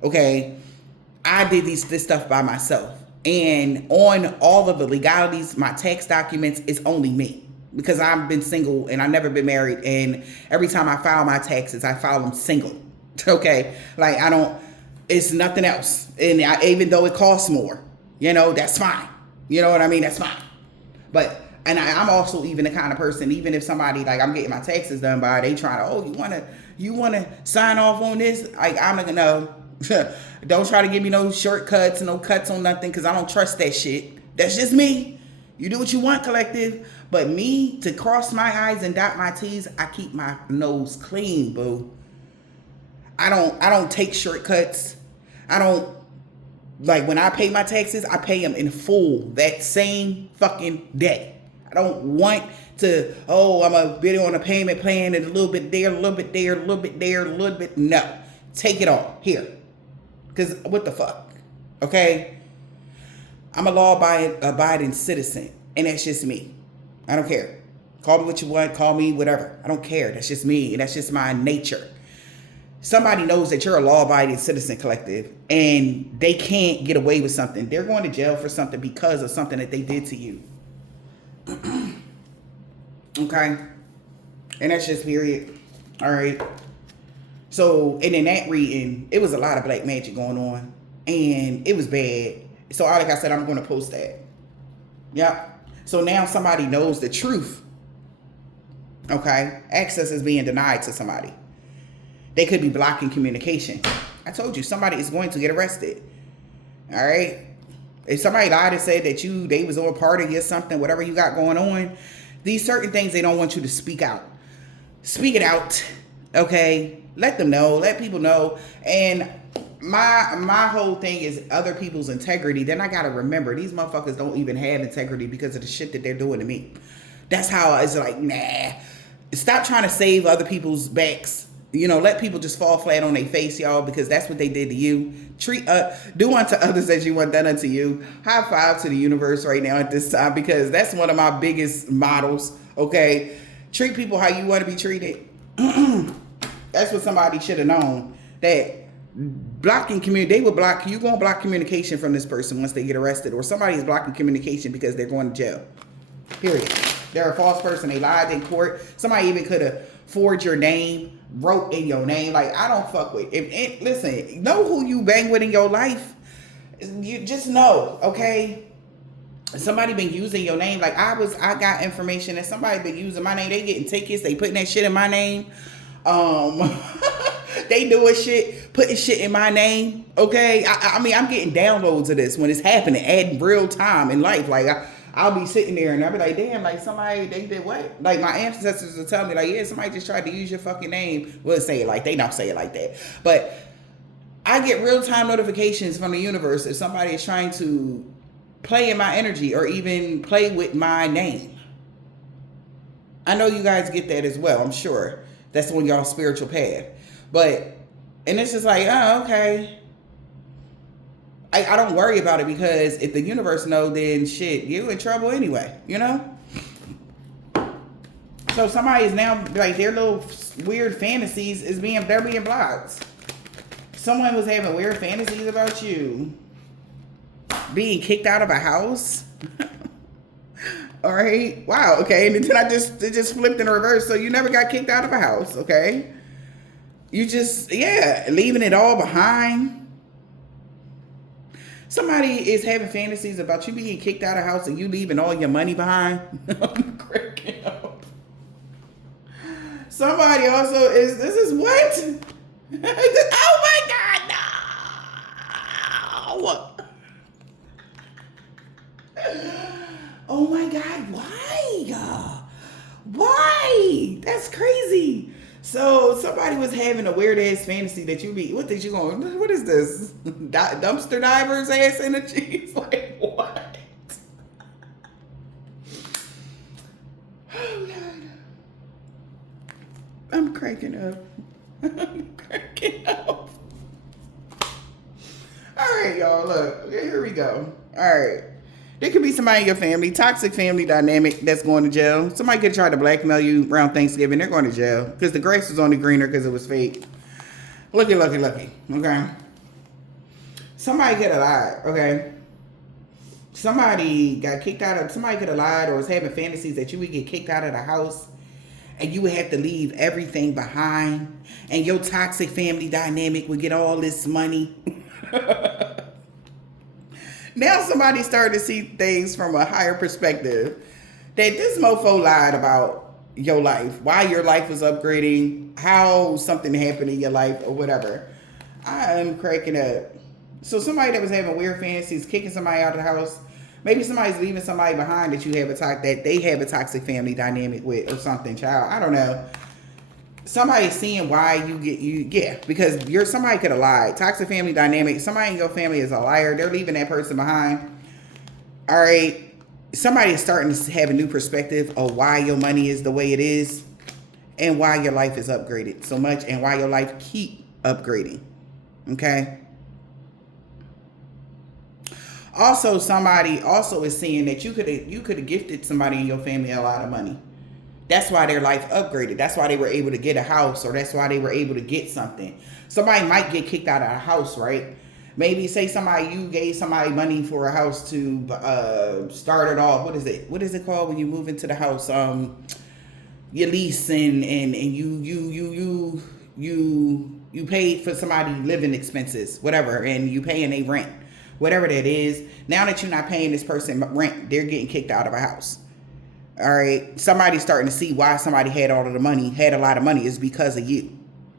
okay, I did this stuff by myself. And on all of the legalities, my tax documents, it's only me, because I've been single and I've never been married. And every time I file my taxes, I file them single. Okay. It's nothing else. And even though it costs more, that's fine. You know what I mean? That's fine. But, I'm also even the kind of person, even if somebody, I'm getting my taxes done by, they trying to, you want to sign off on this? I'm not going to, don't try to give me no shortcuts and no cuts on nothing, because I don't trust that shit. That's just me. You do what you want, collective. But me, to cross my I's and dot my T's, I keep my nose clean, boo. I don't take shortcuts. I don't, when I pay my taxes, I pay them in full that same fucking day. I don't want to, I'm a bit on a payment plan and a little bit there, a little bit there, a little bit there, a little bit. No. Take it all. Here. Because what the fuck? Okay? I'm a law-abiding citizen. And that's just me. I don't care. Call me what you want. Call me whatever. I don't care. That's just me. And that's just my nature. Somebody knows that you're a law-abiding citizen, collective, and they can't get away with something. They're going to jail for something because of something that they did to you. Okay? And that's just period. All right? So, and in that reading, it was a lot of black magic going on, and it was bad. So, like I said, I'm going to post that. Yep. So now somebody knows the truth. Okay? Access is being denied to somebody. They could be blocking communication. I told you, somebody is going to get arrested. All right? If somebody lied and said that they was on part of you, something, whatever you got going on, these certain things, they don't want you to speak out. Speak it out. Okay? Let them know. Let people know. And my whole thing is other people's integrity. Then I gotta remember these motherfuckers don't even have integrity because of the shit that they're doing to me. That's how it's like, nah. Stop trying to save other people's backs. You know, let people just fall flat on their face, y'all, because that's what they did to you. Do unto others as you want done unto you. High five to the universe right now at this time, because that's one of my biggest models. Okay, treat people how you want to be treated. That's what somebody should have known. That blocking they will block you. Gonna block communication from this person once they get arrested, or somebody is blocking communication because they're going to jail. Period. They're a false person. They lied in court. Somebody even could have forged your name, wrote in your name. Like, I don't fuck with. Listen, know who you bang with in your life. You just know, okay? Somebody been using your name. Like, I got information that somebody been using my name. They getting tickets. They putting that shit in my name. They doing shit, putting shit in my name. Okay, I mean, I'm getting downloads of this when it's happening at real time in life. Like, I'll be sitting there and I'll be like, damn, like somebody, they did what? Like my ancestors will tell me like, yeah, somebody just tried to use your fucking name. We'll say it like, they don't say it like that. But I get real-time notifications from the universe if somebody is trying to play in my energy or even play with my name. I know you guys get that as well, I'm sure. That's on y'all's spiritual path. But, and it's just like, oh, okay. I don't worry about it, because if the universe know, then shit, you in trouble anyway, you know? So somebody is now, like, their little weird fantasies they're being blocked. Someone was having weird fantasies about you being kicked out of a house. All right. Wow. Okay. And then it just flipped in reverse. So you never got kicked out of a house. Okay. You just, leaving it all behind. Somebody is having fantasies about you being kicked out of the house and you leaving all your money behind. I'm cracking up. Somebody also this is what? Oh my God, no. Oh my God, why? Why? That's crazy. So somebody was having a weird ass fantasy that what is this? Dumpster divers ass energies? Like, what? Oh God. I'm cracking up. I'm cracking up. All right, y'all, look, here we go. All right. There could be somebody in your family, toxic family dynamic that's going to jail. Somebody could try to blackmail you around Thanksgiving. They're going to jail because the grass was only greener because it was fake. Lucky. Okay. Somebody could have lied. Okay. Somebody could have lied or was having fantasies that you would get kicked out of the house and you would have to leave everything behind and your toxic family dynamic would get all this money. Now somebody started to see things from a higher perspective. That this mofo lied about your life, why your life was upgrading, how something happened in your life or whatever. I am cracking up. So somebody that was having weird fantasies, kicking somebody out of the house, maybe somebody's leaving somebody behind that they have a toxic family dynamic with or something, child. I don't know. Somebody's seeing why because somebody could have lied. Toxic family dynamic. Somebody in your family is a liar. They're leaving that person behind. All right. Somebody is starting to have a new perspective of why your money is the way it is and why your life is upgraded so much and why your life keep upgrading. Okay. Also, somebody also is seeing that you could have gifted somebody in your family a lot of money. That's why their life upgraded. That's why they were able to get a house, or that's why they were able to get something. Somebody might get kicked out of a house, right? Maybe say you gave somebody money for a house to start it off. What is it called when you move into the house? You lease and you paid for somebody living expenses, whatever, and you paying a rent, whatever that is. Now that you're not paying this person rent, they're getting kicked out of a house. All right. Somebody's starting to see why somebody had a lot of money is because of you.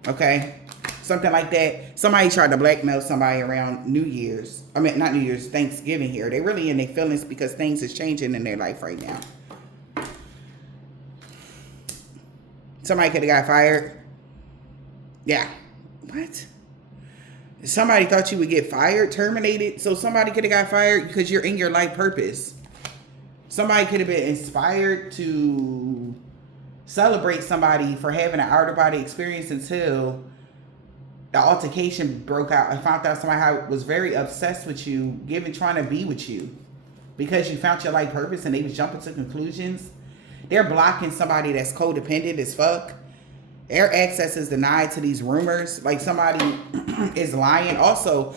Okay. Something like that. Somebody tried to blackmail somebody around New Year's. I mean, not New Year's, Thanksgiving here. They really in their feelings because things is changing in their life right now. Somebody could have got fired. Yeah. What? Somebody thought you would get fired, terminated. So somebody could have got fired because you're in your life purpose. Somebody could have been inspired to celebrate somebody for having an outer body experience until the altercation broke out and found out somebody was very obsessed with you, trying to be with you because you found your life purpose and they was jumping to conclusions. They're blocking somebody that's codependent as fuck. Their access is denied to these rumors. Like somebody is lying. Also,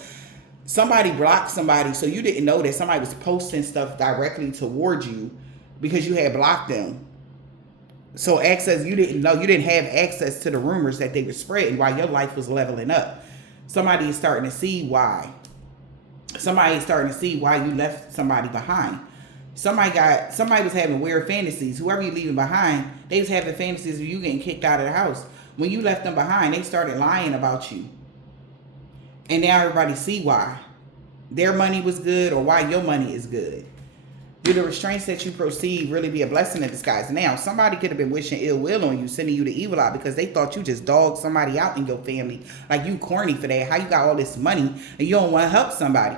somebody blocked somebody so you didn't know that somebody was posting stuff directly towards you because you had blocked them. So access, you didn't know, you didn't have access to the rumors that they were spreading while your life was leveling up. Somebody is starting to see why. Somebody is starting to see why you left somebody behind. Somebody was having weird fantasies. Whoever you leaving behind, they was having fantasies of you getting kicked out of the house. When you left them behind, they started lying about you. And now everybody see why. Their money was good or why your money is good. Do the restraints that you proceed really be a blessing in disguise? Now, somebody could have been wishing ill will on you, sending you the evil out because they thought you just dogged somebody out in your family. Like you corny for that. How you got all this money and you don't want to help somebody?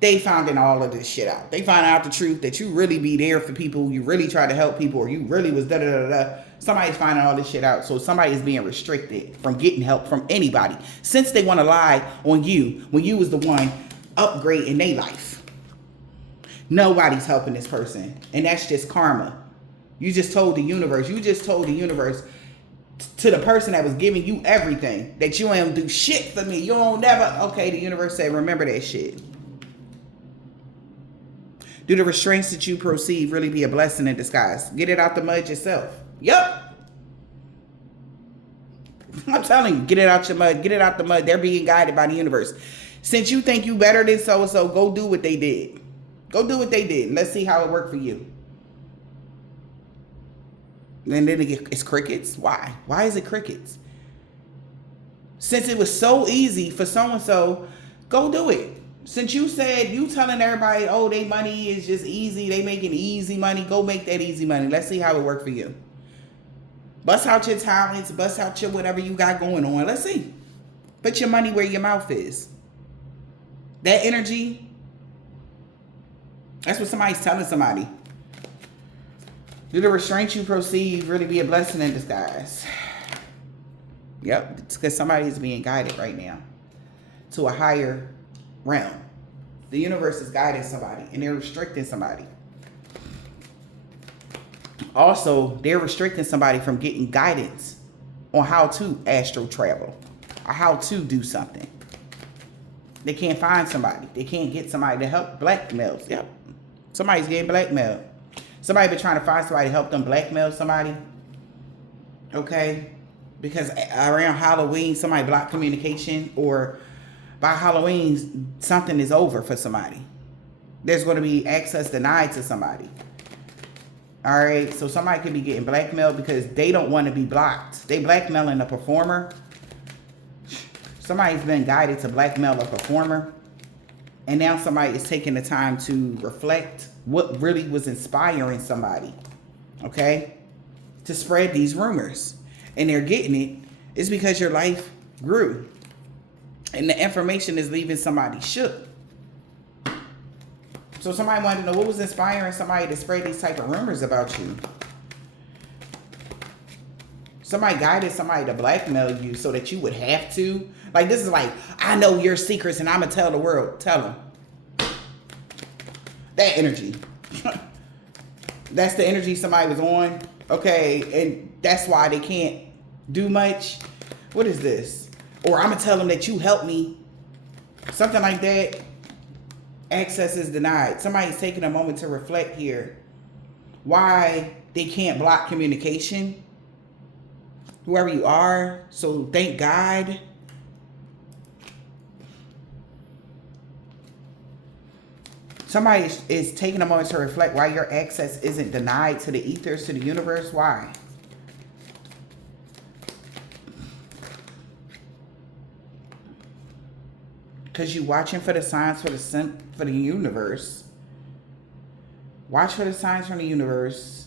They found in all of this shit out. They find out the truth that you really be there for people. You really try to help people or you really was da-da-da-da. Somebody's finding all this shit out. So somebody is being restricted from getting help from anybody. Since they want to lie on you when you was the one upgrading their life. Nobody's helping this person. And that's just karma. You just told the universe. To the person that was giving you everything. That you ain't do shit for me. You don't never. Okay, the universe said, remember that shit. Do the restraints that you proceed really be a blessing in disguise? Get it out the mud yourself. Yup. I'm telling you, get it out your mud. Get it out the mud. They're being guided by the universe. Since you think you better than so-and-so, go do what they did. Go do what they did. Let's see how it worked for you. And then it's crickets. Why? Why is it crickets? Since it was so easy for so-and-so, go do it. Since you said, you telling everybody, oh, they money is just easy. They making easy money. Go make that easy money. Let's see how it worked for you. Bust out your talents. Bust out your whatever you got going on. Let's see. Put your money where your mouth is. That energy, that's what somebody's telling somebody. Do the restraint you proceed really be a blessing in disguise? Yep, it's because somebody is being guided right now to a higher realm. The universe is guiding somebody and they're restricting somebody. Also, they're restricting somebody from getting guidance on how to astral travel or how to do something. They can't find somebody. They can't get somebody to help blackmail. Yep. Somebody's getting blackmailed. Somebody been trying to find somebody to help them blackmail somebody. Okay? Because around Halloween, somebody blocked communication, or by Halloween, something is over for somebody. There's going to be access denied to somebody. All right? So somebody could be getting blackmailed because they don't want to be blocked. They blackmailing a performer. Somebody's been guided to blackmail a performer. And now somebody is taking the time to reflect what really was inspiring somebody. Okay? To spread these rumors. And they're getting it. It's because your life grew. And the information is leaving somebody shook. So somebody wanted to know what was inspiring somebody to spread these type of rumors about you. Somebody guided somebody to blackmail you so that you would have to. Like, this is like, I know your secrets and I'm going to tell the world. Tell them. That energy. That's the energy somebody was on. Okay, and that's why they can't do much. What is this? Or I'm going to tell them that you helped me. Something like that. Access is denied. Somebody's taking a moment to reflect here. Why they can't block communication. Whoever you are. So thank God. Somebody is taking a moment to reflect why your access isn't denied to the ethers, to the universe. Why? Because you're watching for the signs for the universe. Watch for the signs from the universe.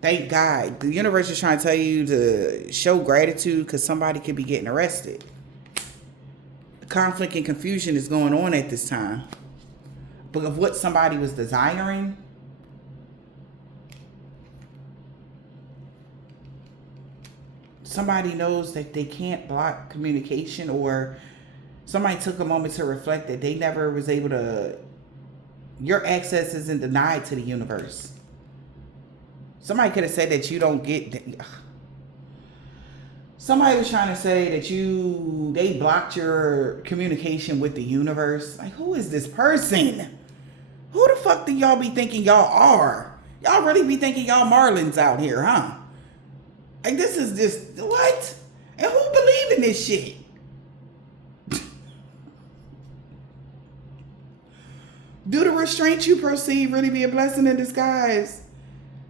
Thank God. The universe is trying to tell you to show gratitude because somebody could be getting arrested. conflict and confusion is going on at this time. But of what somebody was desiring, somebody knows that they can't block communication, or somebody took a moment to reflect that they never was able to, your access isn't denied to the universe. Somebody could have said that you don't get, somebody was trying to say that they blocked your communication with the universe. Like, who is this person? Who the fuck do y'all be thinking y'all are? Y'all really be thinking y'all Marlins out here, huh? Like, this is just, what? And who believe in this shit? Do the restraint you perceive really be a blessing in disguise?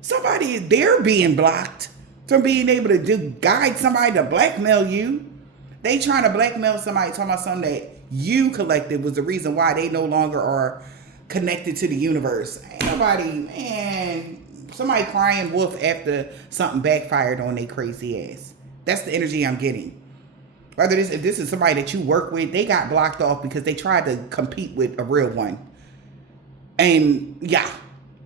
Somebody, they're being blocked from being able to guide somebody to blackmail you. They trying to blackmail somebody, talking about something that you collected was the reason why they no longer are connected to the universe. Ain't nobody, man, somebody crying wolf after something backfired on their crazy ass. That's the energy I'm getting. Whether if this is somebody that you work with, they got blocked off because they tried to compete with a real one. And yeah,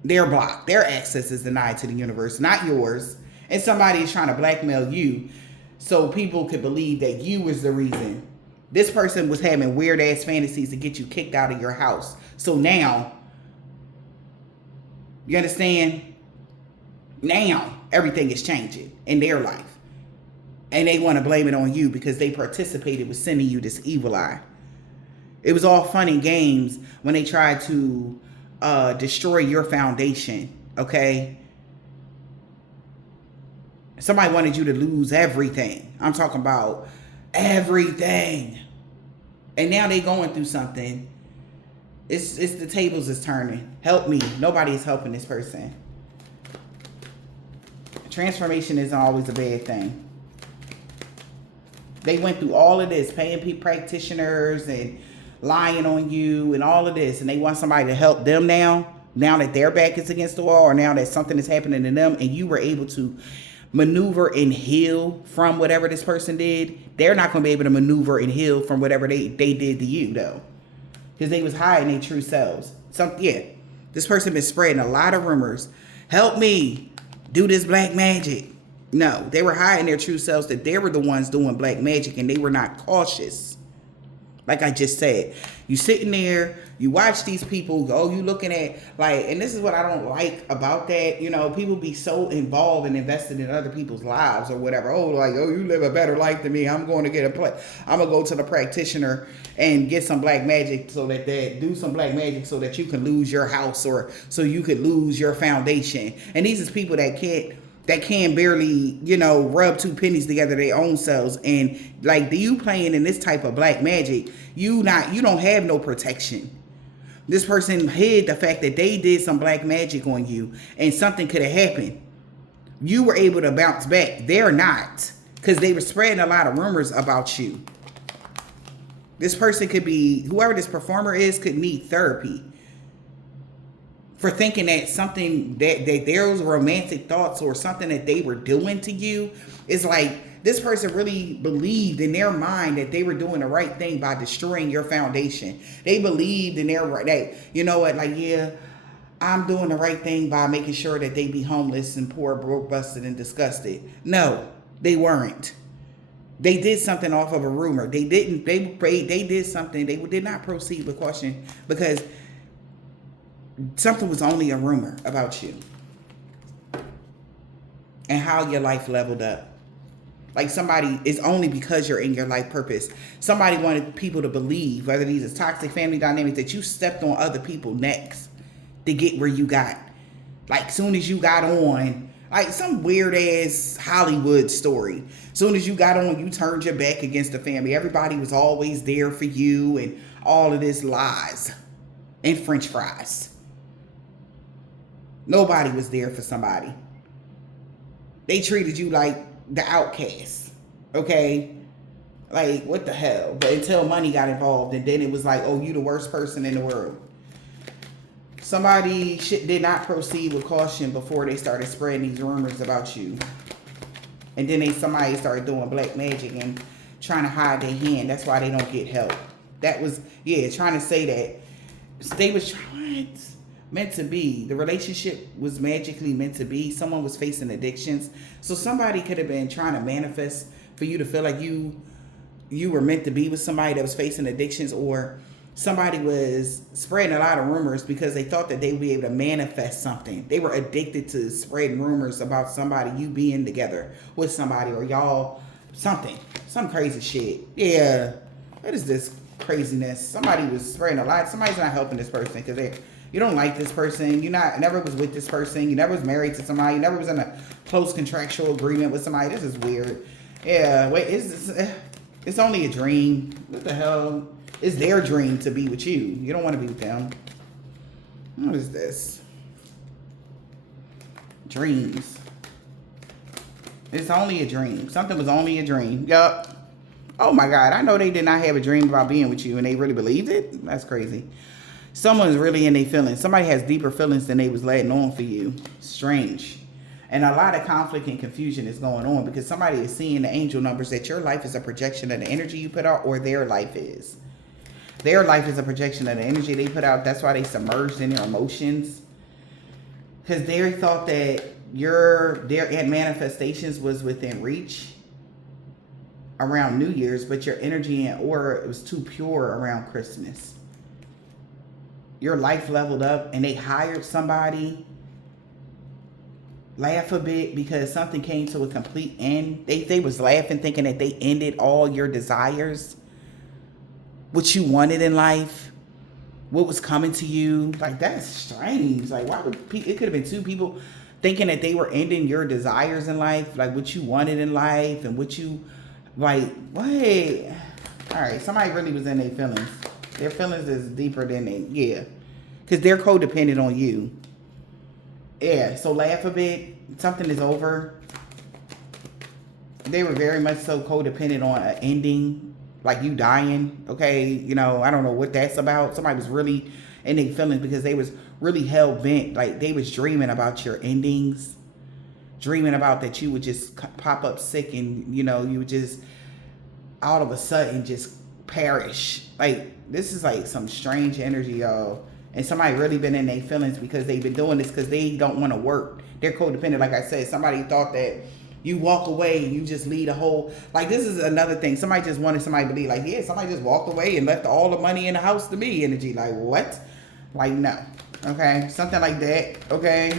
they're blocked. Their access is denied to the universe, not yours. And somebody is trying to blackmail you so people could believe that you was the reason. This person was having weird ass fantasies to get you kicked out of your house. So now, you understand? Now everything is changing in their life. And they want to blame it on you because they participated with sending you this evil eye. It was all fun and games when they tried to destroy your foundation, okay? Somebody wanted you to lose everything. I'm talking about everything. And now they going through something. It's the tables is turning. Help me. Nobody is helping this person. Transformation isn't always a bad thing. They went through all of this, paying practitioners and lying on you and all of this, and they want somebody to help them now that their back is against the wall, or now that something is happening to them, and you were able to maneuver and heal from whatever this person did. They're not going to be able to maneuver and heal from whatever they did to you, though, because they was hiding their true selves. This person been spreading a lot of rumors. Help me do this black magic. No, they were hiding their true selves, that they were the ones doing black magic, and they were not cautious. Like I just said, you sitting there, you watch these people, you looking at, like, and this is what I don't like about that. You know, people be so involved and invested in other people's lives or whatever. You live a better life than me. I'm going to I'm going to go to the practitioner and get some black magic so that do some black magic so that you can lose your house, or so you could lose your foundation. And these is people that can barely, rub two pennies together their own selves. And like, you playing in this type of black magic, you don't have no protection. This person hid the fact that they did some black magic on you and something could have happened. You were able to bounce back. They're not, because they were spreading a lot of rumors about you. This person could be, whoever this performer is, could need therapy for thinking that something that there was romantic thoughts or something that they were doing to you. Is like, this person really believed in their mind that they were doing the right thing by destroying your foundation. They believed in their right, I'm doing the right thing by making sure that they be homeless and poor, broke, busted, and disgusted. No, they weren't. They did something off of a rumor. They didn't. They did something. They did not proceed with caution because something was only a rumor about you and how your life leveled up. Like, somebody is only because you're in your life purpose. Somebody wanted people to believe, whether these are toxic family dynamics, that you stepped on other people's necks to get where you got. Like, soon as you got on, like some weird ass Hollywood story. Soon as you got on, you turned your back against the family. Everybody was always there for you, and all of this lies and French fries. Nobody was there for somebody. They treated you like the outcast, okay? Like, what the hell? But until money got involved, and then it was like, oh, you the worst person in the world. Somebody did not proceed with caution before they started spreading these rumors about you. And then somebody started doing black magic and trying to hide their hand. That's why they don't get help. That was, yeah, trying to say that they was trying, meant to be. The relationship was magically meant to be. Someone was facing addictions. So somebody could have been trying to manifest for you to feel like you were meant to be with somebody that was facing addictions, or somebody was spreading a lot of rumors because they thought that they would be able to manifest something. They were addicted to spreading rumors about somebody, you being together with somebody, or y'all, some crazy shit. Yeah, what is this craziness? Somebody was spreading a lot. Somebody's not helping this person because you don't like this person. Never was with this person. You never was married to somebody. You never was in a close contractual agreement with somebody. This is weird. Yeah, wait, it's only a dream. What the hell? It's their dream to be with you. You don't want to be with them. What is this? Dreams. It's only a dream. Something was only a dream. Yup. Oh my God. I know they did not have a dream about being with you and they really believed it. That's crazy. Someone's really in their feelings. Somebody has deeper feelings than they was letting on for you. Strange. And a lot of conflict and confusion is going on because somebody is seeing the angel numbers that your life is a projection of the energy you put out, or their life is. Their life is a projection of the energy they put out. That's why they submerged in their emotions. Because they thought that their manifestations was within reach around New Year's, but your energy and aura was too pure around Christmas. Your life leveled up and they hired somebody. Laugh a bit because something came to a complete end. They was laughing thinking that they ended all your desires. What you wanted in life, what was coming to you. Like, that's strange. Like, why would it could have been two people thinking that they were ending your desires in life, like what you wanted in life and what you, like, wait. All right, somebody really was in their feelings. Their feelings is deeper than yeah. Because they're codependent on you. Yeah, so laugh a bit. Something is over. They were very much so codependent on an ending. Like you dying, okay? I don't know what that's about. Somebody was really in their feelings because they was really hell-bent. Like, they was dreaming about your endings. Dreaming about that you would just pop up sick and, you would just, all of a sudden, just perish. Like, this is like some strange energy, y'all. And somebody really been in their feelings because they've been doing this because they don't want to work. They're codependent. Like I said, somebody thought that you walk away and you just lead a whole, like, this is another thing. Somebody just wanted somebody to be like, yeah, somebody just walked away and left all the money in the house to me energy. Like, what? Like, no. Okay. Something like that. Okay.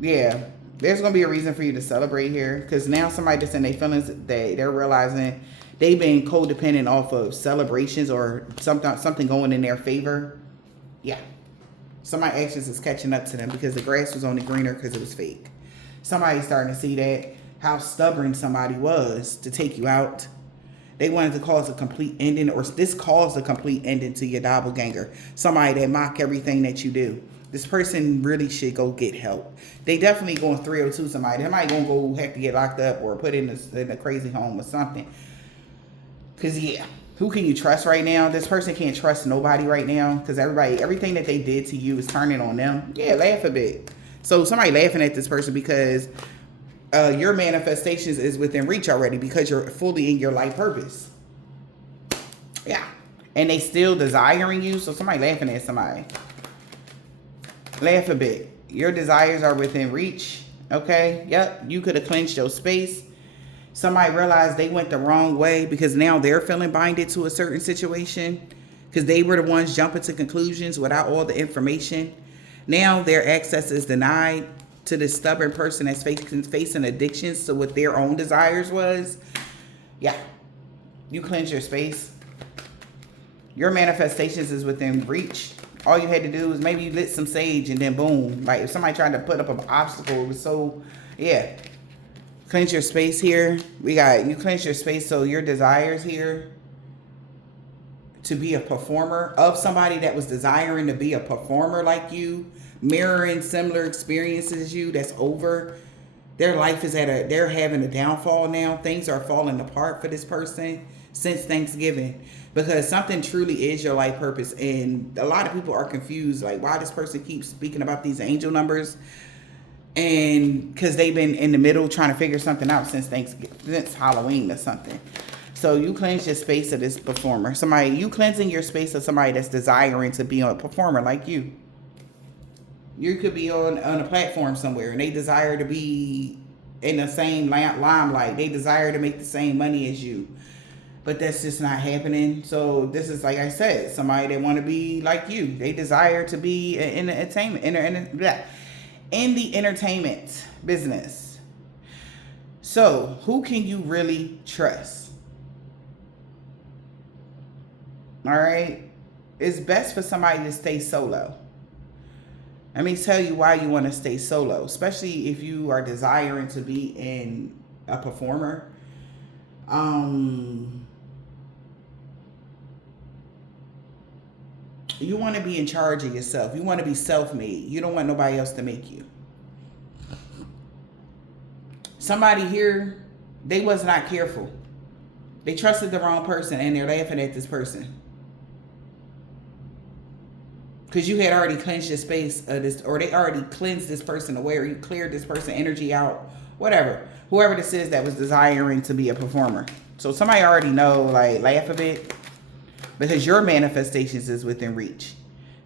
Yeah. There's going to be a reason for you to celebrate here. Because now somebody that's in their feelings, they're realizing they've been codependent off of celebrations or something going in their favor. Yeah. Somebody's actions is catching up to them because the grass was only greener because it was fake. Somebody's starting to see that. How stubborn somebody was to take you out. They wanted to cause a complete ending, or this caused a complete ending to your doppelganger. Somebody that mock everything that you do. This person really should go get help. They definitely going 302 somebody. They might going to go have to get locked up or put in a crazy home or something. Because, yeah, who can you trust right now? This person can't trust nobody right now because everything that they did to you is turning on them. Yeah, laugh a bit. So somebody laughing at this person because your manifestations is within reach already because you're fully in your life purpose. Yeah. And they still desiring you. So somebody laughing at somebody. Laugh a bit. Your desires are within reach. Okay. Yep. You could have cleansed your space. Somebody realized they went the wrong way because now they're feeling binded to a certain situation because they were the ones jumping to conclusions without all the information. Now their access is denied to this stubborn person that's facing addictions to what their own desires was. Yeah. You cleanse your space. Your manifestations is within reach. All you had to do is maybe you lit some sage and then boom. Like if somebody tried to put up an obstacle, it was so, yeah. Cleanse your space here. You cleanse your space so your desires here to be a performer of somebody that was desiring to be a performer like you, mirroring similar experiences as you, that's over. Their life is they're having a downfall now. Things are falling apart for this person since Thanksgiving because something truly is your life purpose. And a lot of people are confused, like why this person keeps speaking about these angel numbers. And because they've been in the middle trying to figure something out since Halloween or something. So you cleanse your space of this performer. Somebody, you cleansing your space of somebody that's desiring to be a performer like you. You could be on a platform somewhere and they desire to be in the same limelight. They desire to make the same money as you. But that's just not happening. So this is, like I said, somebody that want to be like you. They desire to be in the entertainment, in the entertainment business. So who can you really trust? All right. It's best for somebody to stay solo. Let me tell you why you want to stay solo, especially if you are desiring to be a performer. You want to be in charge of yourself. You want to be self-made. You don't want nobody else to make you. Somebody here, they was not careful. They trusted the wrong person and they're laughing at this person. Because you had already cleansed your space of this, or they already cleansed this person away, or you cleared this person energy out, whatever. Whoever this is that was desiring to be a performer. So somebody already know, like, laugh a bit. Because your manifestations is within reach,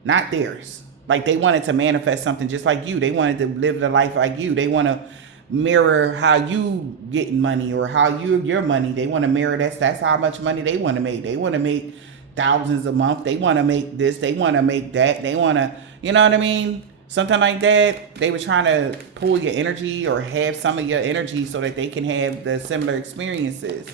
not theirs. Like, they wanted to manifest something just like you. They wanted to live the life like you. They want to mirror how you getting money or how your money. They want to mirror that. That's how much money they want to make. They want to make thousands a month. They want to make this. They want to make that. They want to, you know what I mean? Something like that. They were trying to pull your energy or have some of your energy so that they can have the similar experiences.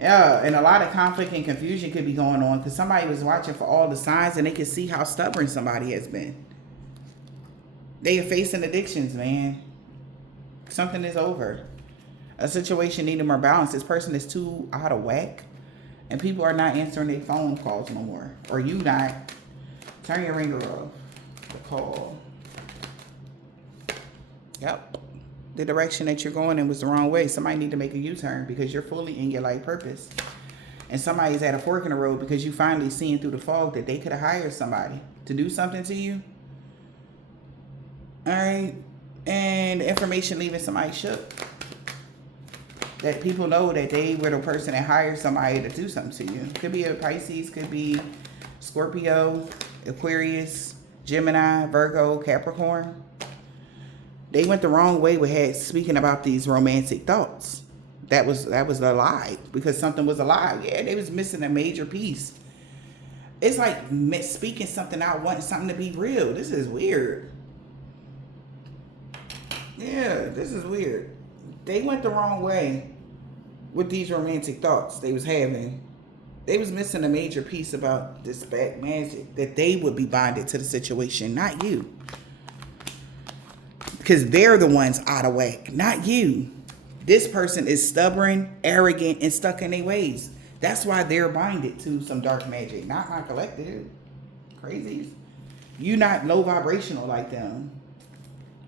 Yeah, and a lot of conflict and confusion could be going on because somebody was watching for all the signs and they could see how stubborn somebody has been. They are facing addictions, man. Something is over. A situation needing more balance. This person is too out of whack. And people are not answering their phone calls no more. Or you not. Turn your ringer off. The call. Yep. The direction that you're going in was the wrong way. Somebody need to make a U-turn because you're fully in your life purpose. And somebody's at a fork in the road because you finally seeing through the fog that they could have hired somebody to do something to you. All right. And the information leaving somebody shook. That people know that they were the person that hired somebody to do something to you. Could be a Pisces, could be Scorpio, Aquarius, Gemini, Virgo, Capricorn. They went the wrong way with speaking about these romantic thoughts. That was a lie because something was a lie. Yeah, they was missing a major piece. It's like speaking something out, wanting something to be real. This is weird. Yeah, this is weird. They went the wrong way with these romantic thoughts they was having. They was missing a major piece about this back magic, that they would be bonded to the situation, not you. Because they're the ones out of whack, not you. This person is stubborn, arrogant, and stuck in their ways. That's why they're binded to some dark magic, not my collective. Crazies. You not low vibrational like them.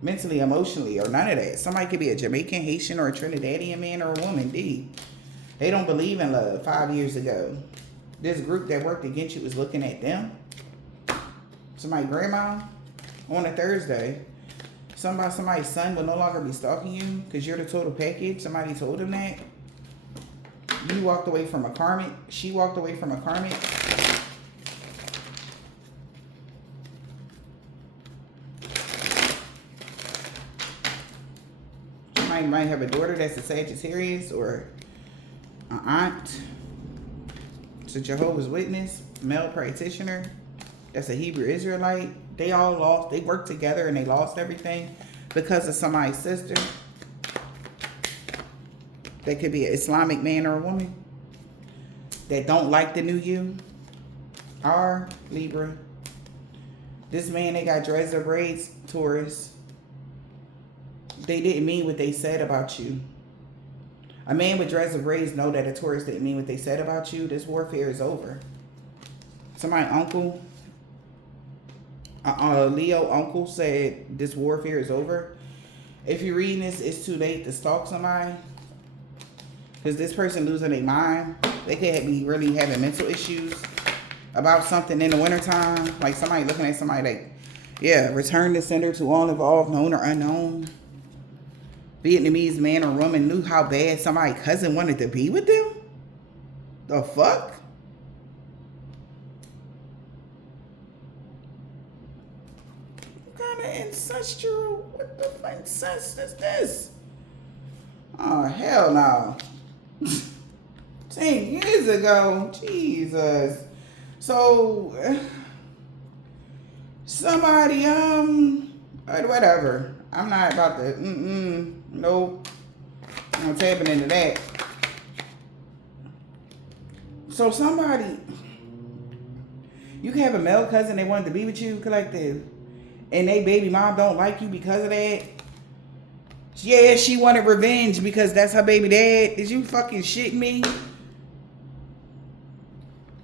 Mentally, emotionally, or none of that. Somebody could be a Jamaican, Haitian, or a Trinidadian man or a woman. D. They don't believe in love 5 years ago. This group that worked against you was looking at them. Somebody's grandma on a Thursday. Somebody's son will no longer be stalking you because you're the total package. Somebody told them that. You walked away from a karmic. She walked away from a karmic. Somebody might have a daughter that's a Sagittarius or an aunt. It's a Jehovah's Witness, male practitioner. That's a Hebrew Israelite. They all lost. They worked together and they lost everything because of somebody's sister. That could be an Islamic man or a woman that don't like the new you. Or Libra. This man, they got dreads or braids, Taurus. They didn't mean what they said about you. A man with dreads or braids know that a Taurus didn't mean what they said about you. This warfare is over. Somebody uncle, Leo uncle said this warfare is over. If you're reading this, it's too late to stalk somebody. Because this person losing their mind. They could be really having mental issues about something in the wintertime. Like somebody looking at somebody like, yeah, return the sender to all involved, known or unknown. Vietnamese man or woman knew how bad somebody's cousin wanted to be with them. The fuck? What kind of ancestral? What the fuck incest is this? Oh, hell no. 10 years ago. Jesus. So, somebody, whatever. I'm not about to, nope. I'm tapping into that. So somebody, you can have a male cousin that wanted to be with you, collective, and they baby mom don't like you because of that. Yeah, she wanted revenge because that's her baby dad. Did you fucking shit me?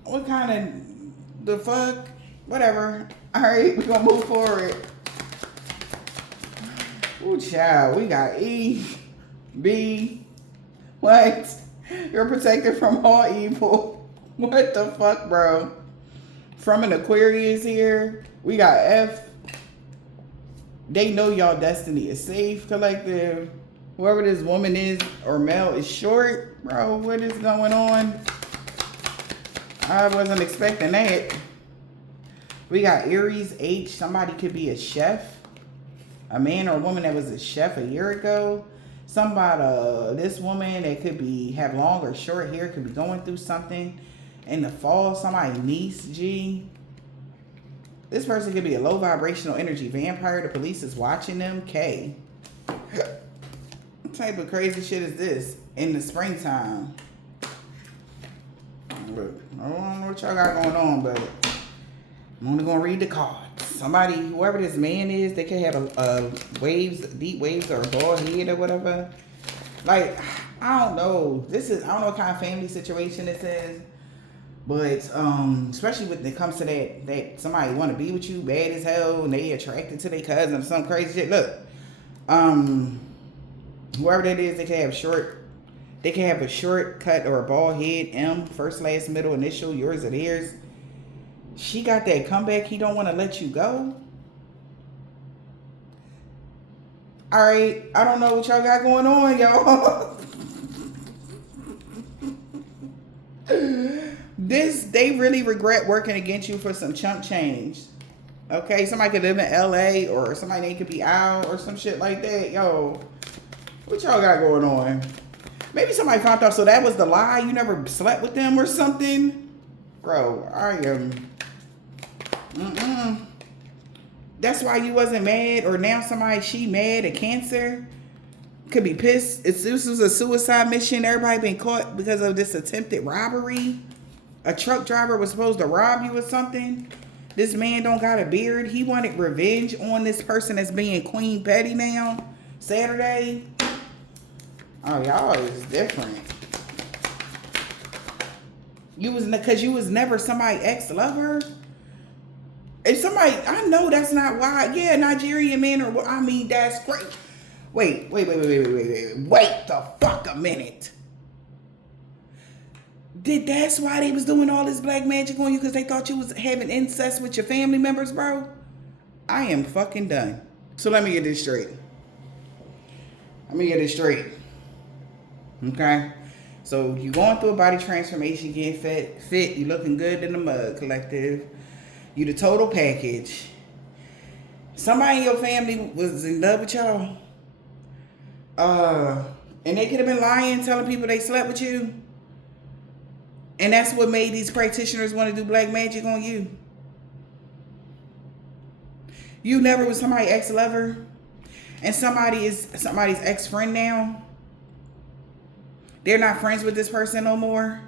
What kind of the fuck? Whatever. All right, we're gonna move forward. Ooh, child, we got E, B. What? You're protected from all evil. What the fuck, bro? From an Aquarius here. We got F. They know y'all destiny is safe, collective. Whoever this woman is or male is short. Bro, what is going on? I wasn't expecting that. We got Aries, H. Somebody could be a chef. A man or a woman that was a chef a year ago. Somebody, this woman that could be have long or short hair, could be going through something in the fall. Somebody niece, G. This person could be a low vibrational energy vampire. The police is watching them. K. What type of crazy shit is this in the springtime? Look, I don't know what y'all got going on, but I'm only gonna read the cards. Somebody, whoever this man is, they could have a waves, deep waves, or a bald head or whatever. Like, I don't know. I don't know what kind of family situation this is. But especially when it comes to that somebody want to be with you bad as hell and they attracted to their cousin or some crazy shit. Look, whoever that is, they can have a short cut or a bald head, M, first, last, middle, initial, yours or theirs. She got that comeback. He don't want to let you go. All right, I don't know what y'all got going on, y'all. They really regret working against you for some chump change. Okay, somebody could live in LA or somebody could be out or some shit like that. Yo, what y'all got going on? Maybe somebody found out, so that was the lie. You never slept with them or something? Bro, I am... That's why you wasn't mad, or now she mad at Cancer. Could be pissed. This was a suicide mission. Everybody been caught because of this attempted robbery. A truck driver was supposed to rob you or something. This man don't got a beard. He wanted revenge on this person that's being Queen Petty now. Saturday. Oh, y'all is different. Because you was never somebody ex-lover. If somebody, I know that's not why. Yeah, Nigerian man, or I mean, that's great. Wait the fuck a minute. That's why they was doing all this black magic on you, because they thought you was having incest with your family members, bro? I am fucking done. So let me get this straight. Okay? So you going through a body transformation, getting fit, you looking good in the mud, collective. You the total package. Somebody in your family was in love with y'all. And they could have been lying, telling people they slept with you. And that's what made these practitioners want to do black magic on you. You never was somebody's ex-lover. And somebody is somebody's ex-friend now. They're not friends with this person no more.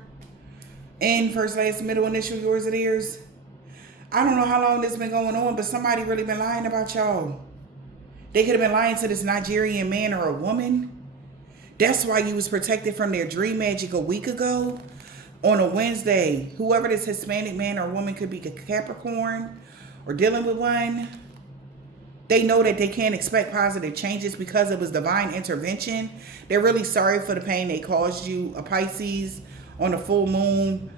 And first, last, middle, initial, yours or theirs. I don't know how long this been going on, but somebody really been lying about y'all. They could have been lying to this Nigerian man or a woman. That's why you was protected from their dream magic a week ago on a Wednesday. Whoever this Hispanic man or woman could be a Capricorn or dealing with one. They know that they can't expect positive changes because it was divine intervention. They're really sorry for the pain they caused you. A Pisces on a full moon.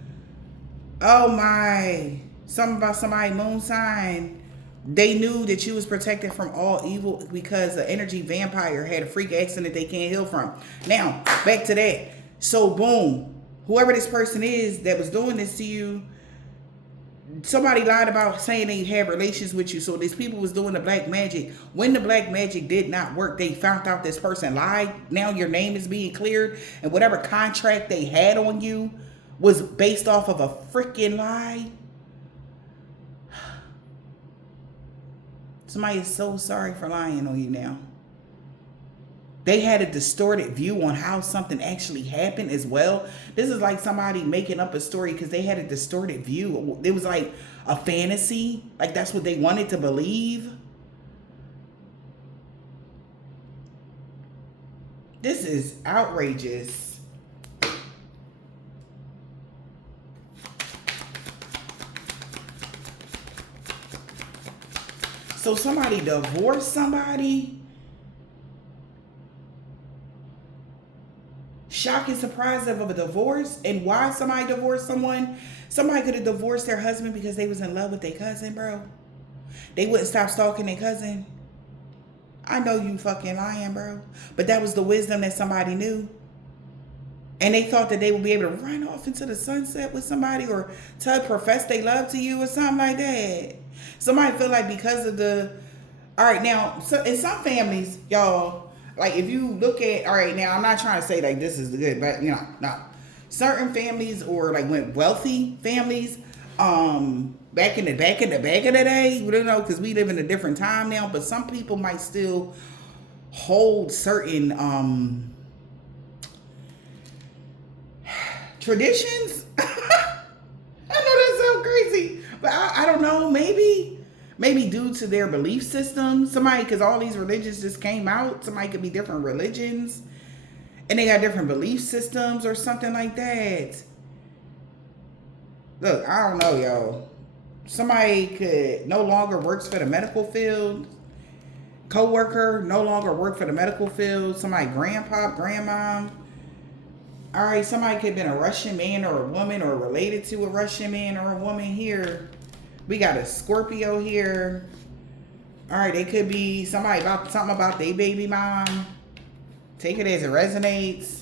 Oh my. Something about somebody's moon sign. They knew that you was protected from all evil because the energy vampire had a freak accident they can't heal from. Now, back to that. So boom. Whoever this person is that was doing this to you, somebody lied about saying they had relations with you. So these people was doing the black magic. When the black magic did not work, they found out this person lied. Now your name is being cleared, and whatever contract they had on you was based off of a freaking lie. Somebody is so sorry for lying on you now. They had a distorted view on how something actually happened as well. This is like somebody making up a story because they had a distorted view. It was like a fantasy. Like that's what they wanted to believe. This is outrageous. So somebody divorced somebody. Shock and surprise of a divorce. And why somebody divorced someone? Somebody could have divorced their husband because they was in love with their cousin, bro. They wouldn't stop stalking their cousin. I know you fucking lying, bro. But that was the wisdom that somebody knew. And they thought that they would be able to run off into the sunset with somebody or profess they love to you or something like that. Somebody feel like because of the... All right, now, so in some families, y'all... Like, if you look at, all right, now, I'm not trying to say, like, this is good, but, you know, no. Certain families or, like, when wealthy families, back in the day, you know, because we live in a different time now, but some people might still hold certain traditions. I know that's so crazy, but I don't know, maybe due to their belief system, somebody, because all these religions just came out, somebody could be different religions, and they got different belief systems or something like that. Look, I don't know, y'all. Somebody could no longer works for the medical field. Co-worker no longer work for the medical field. Somebody grandpa, grandma. All right, somebody could have been a Russian man or a woman or related to a Russian man or a woman here. We got a Scorpio here. All right, they could be somebody about something about their baby mom. Take it as it resonates.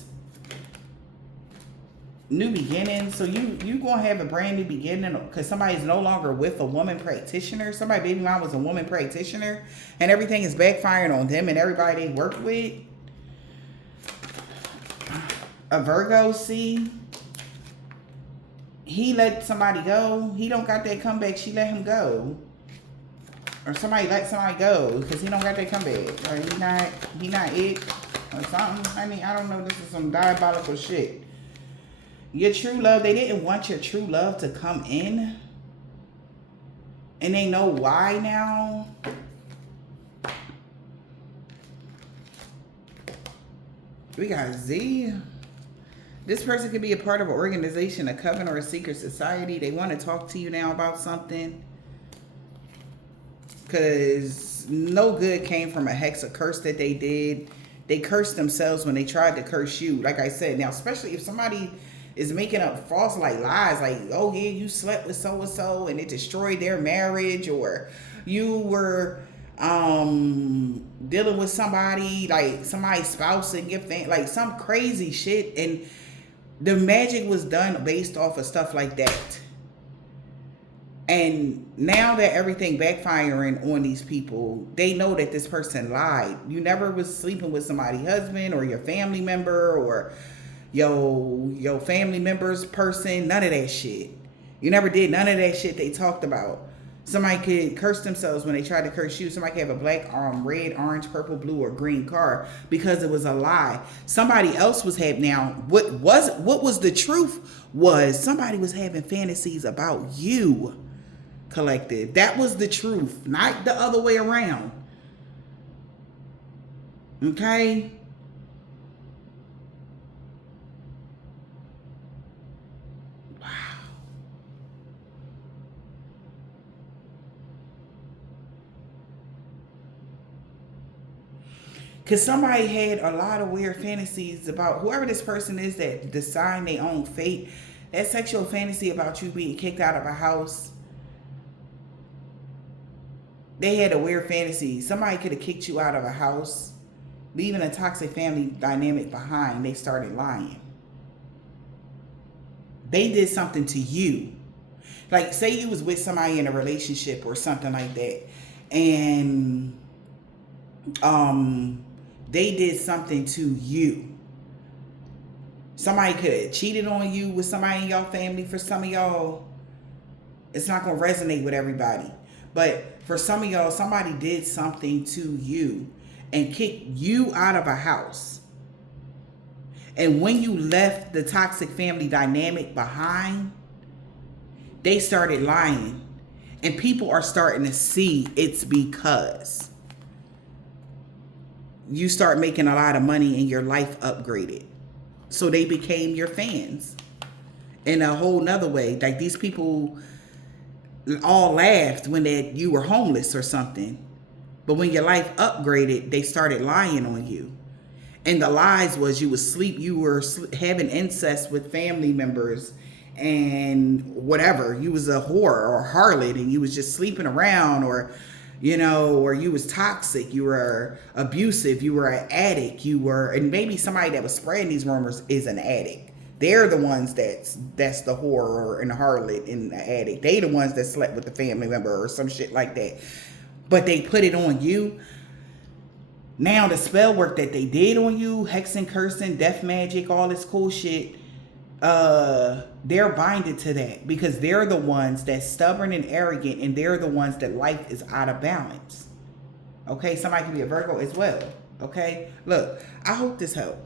New beginnings. So you gonna have a brand new beginning because somebody's no longer with a woman practitioner. Somebody baby mom was a woman practitioner, and everything is backfiring on them and everybody they work with. A Virgo, see. He let somebody go. He don't got that comeback. She let him go. Or somebody let somebody go because he don't got that comeback. Or he not it or something. I mean, I don't know. This is some diabolical shit. Your true love, they didn't want your true love to come in. And they know why now. We got Z. This person could be a part of an organization, a coven, or a secret society. They want to talk to you now about something. Because no good came from a hex, a curse that they did. They cursed themselves when they tried to curse you. Like I said, now, especially if somebody is making up false lies, like, oh yeah, you slept with so-and-so and it destroyed their marriage, or you were dealing with somebody, like somebody's spouse and your family, like some crazy shit, and the magic was done based off of stuff like that. And now that everything backfiring on these people, they know that this person lied. You never was sleeping with somebody's husband or your family member or your family member's person. None of that shit. You never did none of that shit they talked about. Somebody could curse themselves when they tried to curse you. Somebody could have a black, red, orange, purple, blue, or green car because it was a lie. Somebody else was having, now, what was the truth was somebody was having fantasies about you, collective. That was the truth, not the other way around. Okay? Because somebody had a lot of weird fantasies about whoever this person is that decide their own fate. That sexual fantasy about you being kicked out of a house. They had a weird fantasy. Somebody could have kicked you out of a house, leaving a toxic family dynamic behind. They started lying. They did something to you. Like, say you was with somebody in a relationship or something like that, and they did something to you. Somebody could have cheated on you with somebody in your family. For some of y'all, it's not going to resonate with everybody. But for some of y'all, somebody did something to you and kicked you out of a house. And when you left the toxic family dynamic behind, they started lying. And people are starting to see it's because you start making a lot of money and your life upgraded. So they became your fans in a whole nother way. Like, these people all laughed when you were homeless or something. But when your life upgraded, they started lying on you. And the lies was you were having incest with family members and whatever. You was a whore or a harlot and you was just sleeping around, or or you was toxic, you were abusive, you were an addict, and maybe somebody that was spreading these rumors is an addict. They're the ones that's the whore and the harlot and the addict. They the ones that slept with the family member or some shit like that. But they put it on you. Now the spell work that they did on you, hexing, cursing, death magic, all this cool shit, they're binded to that because they're the ones that's stubborn and arrogant, and they're the ones that life is out of balance. Okay, somebody can be a Virgo as well. Okay, look, I hope this helped.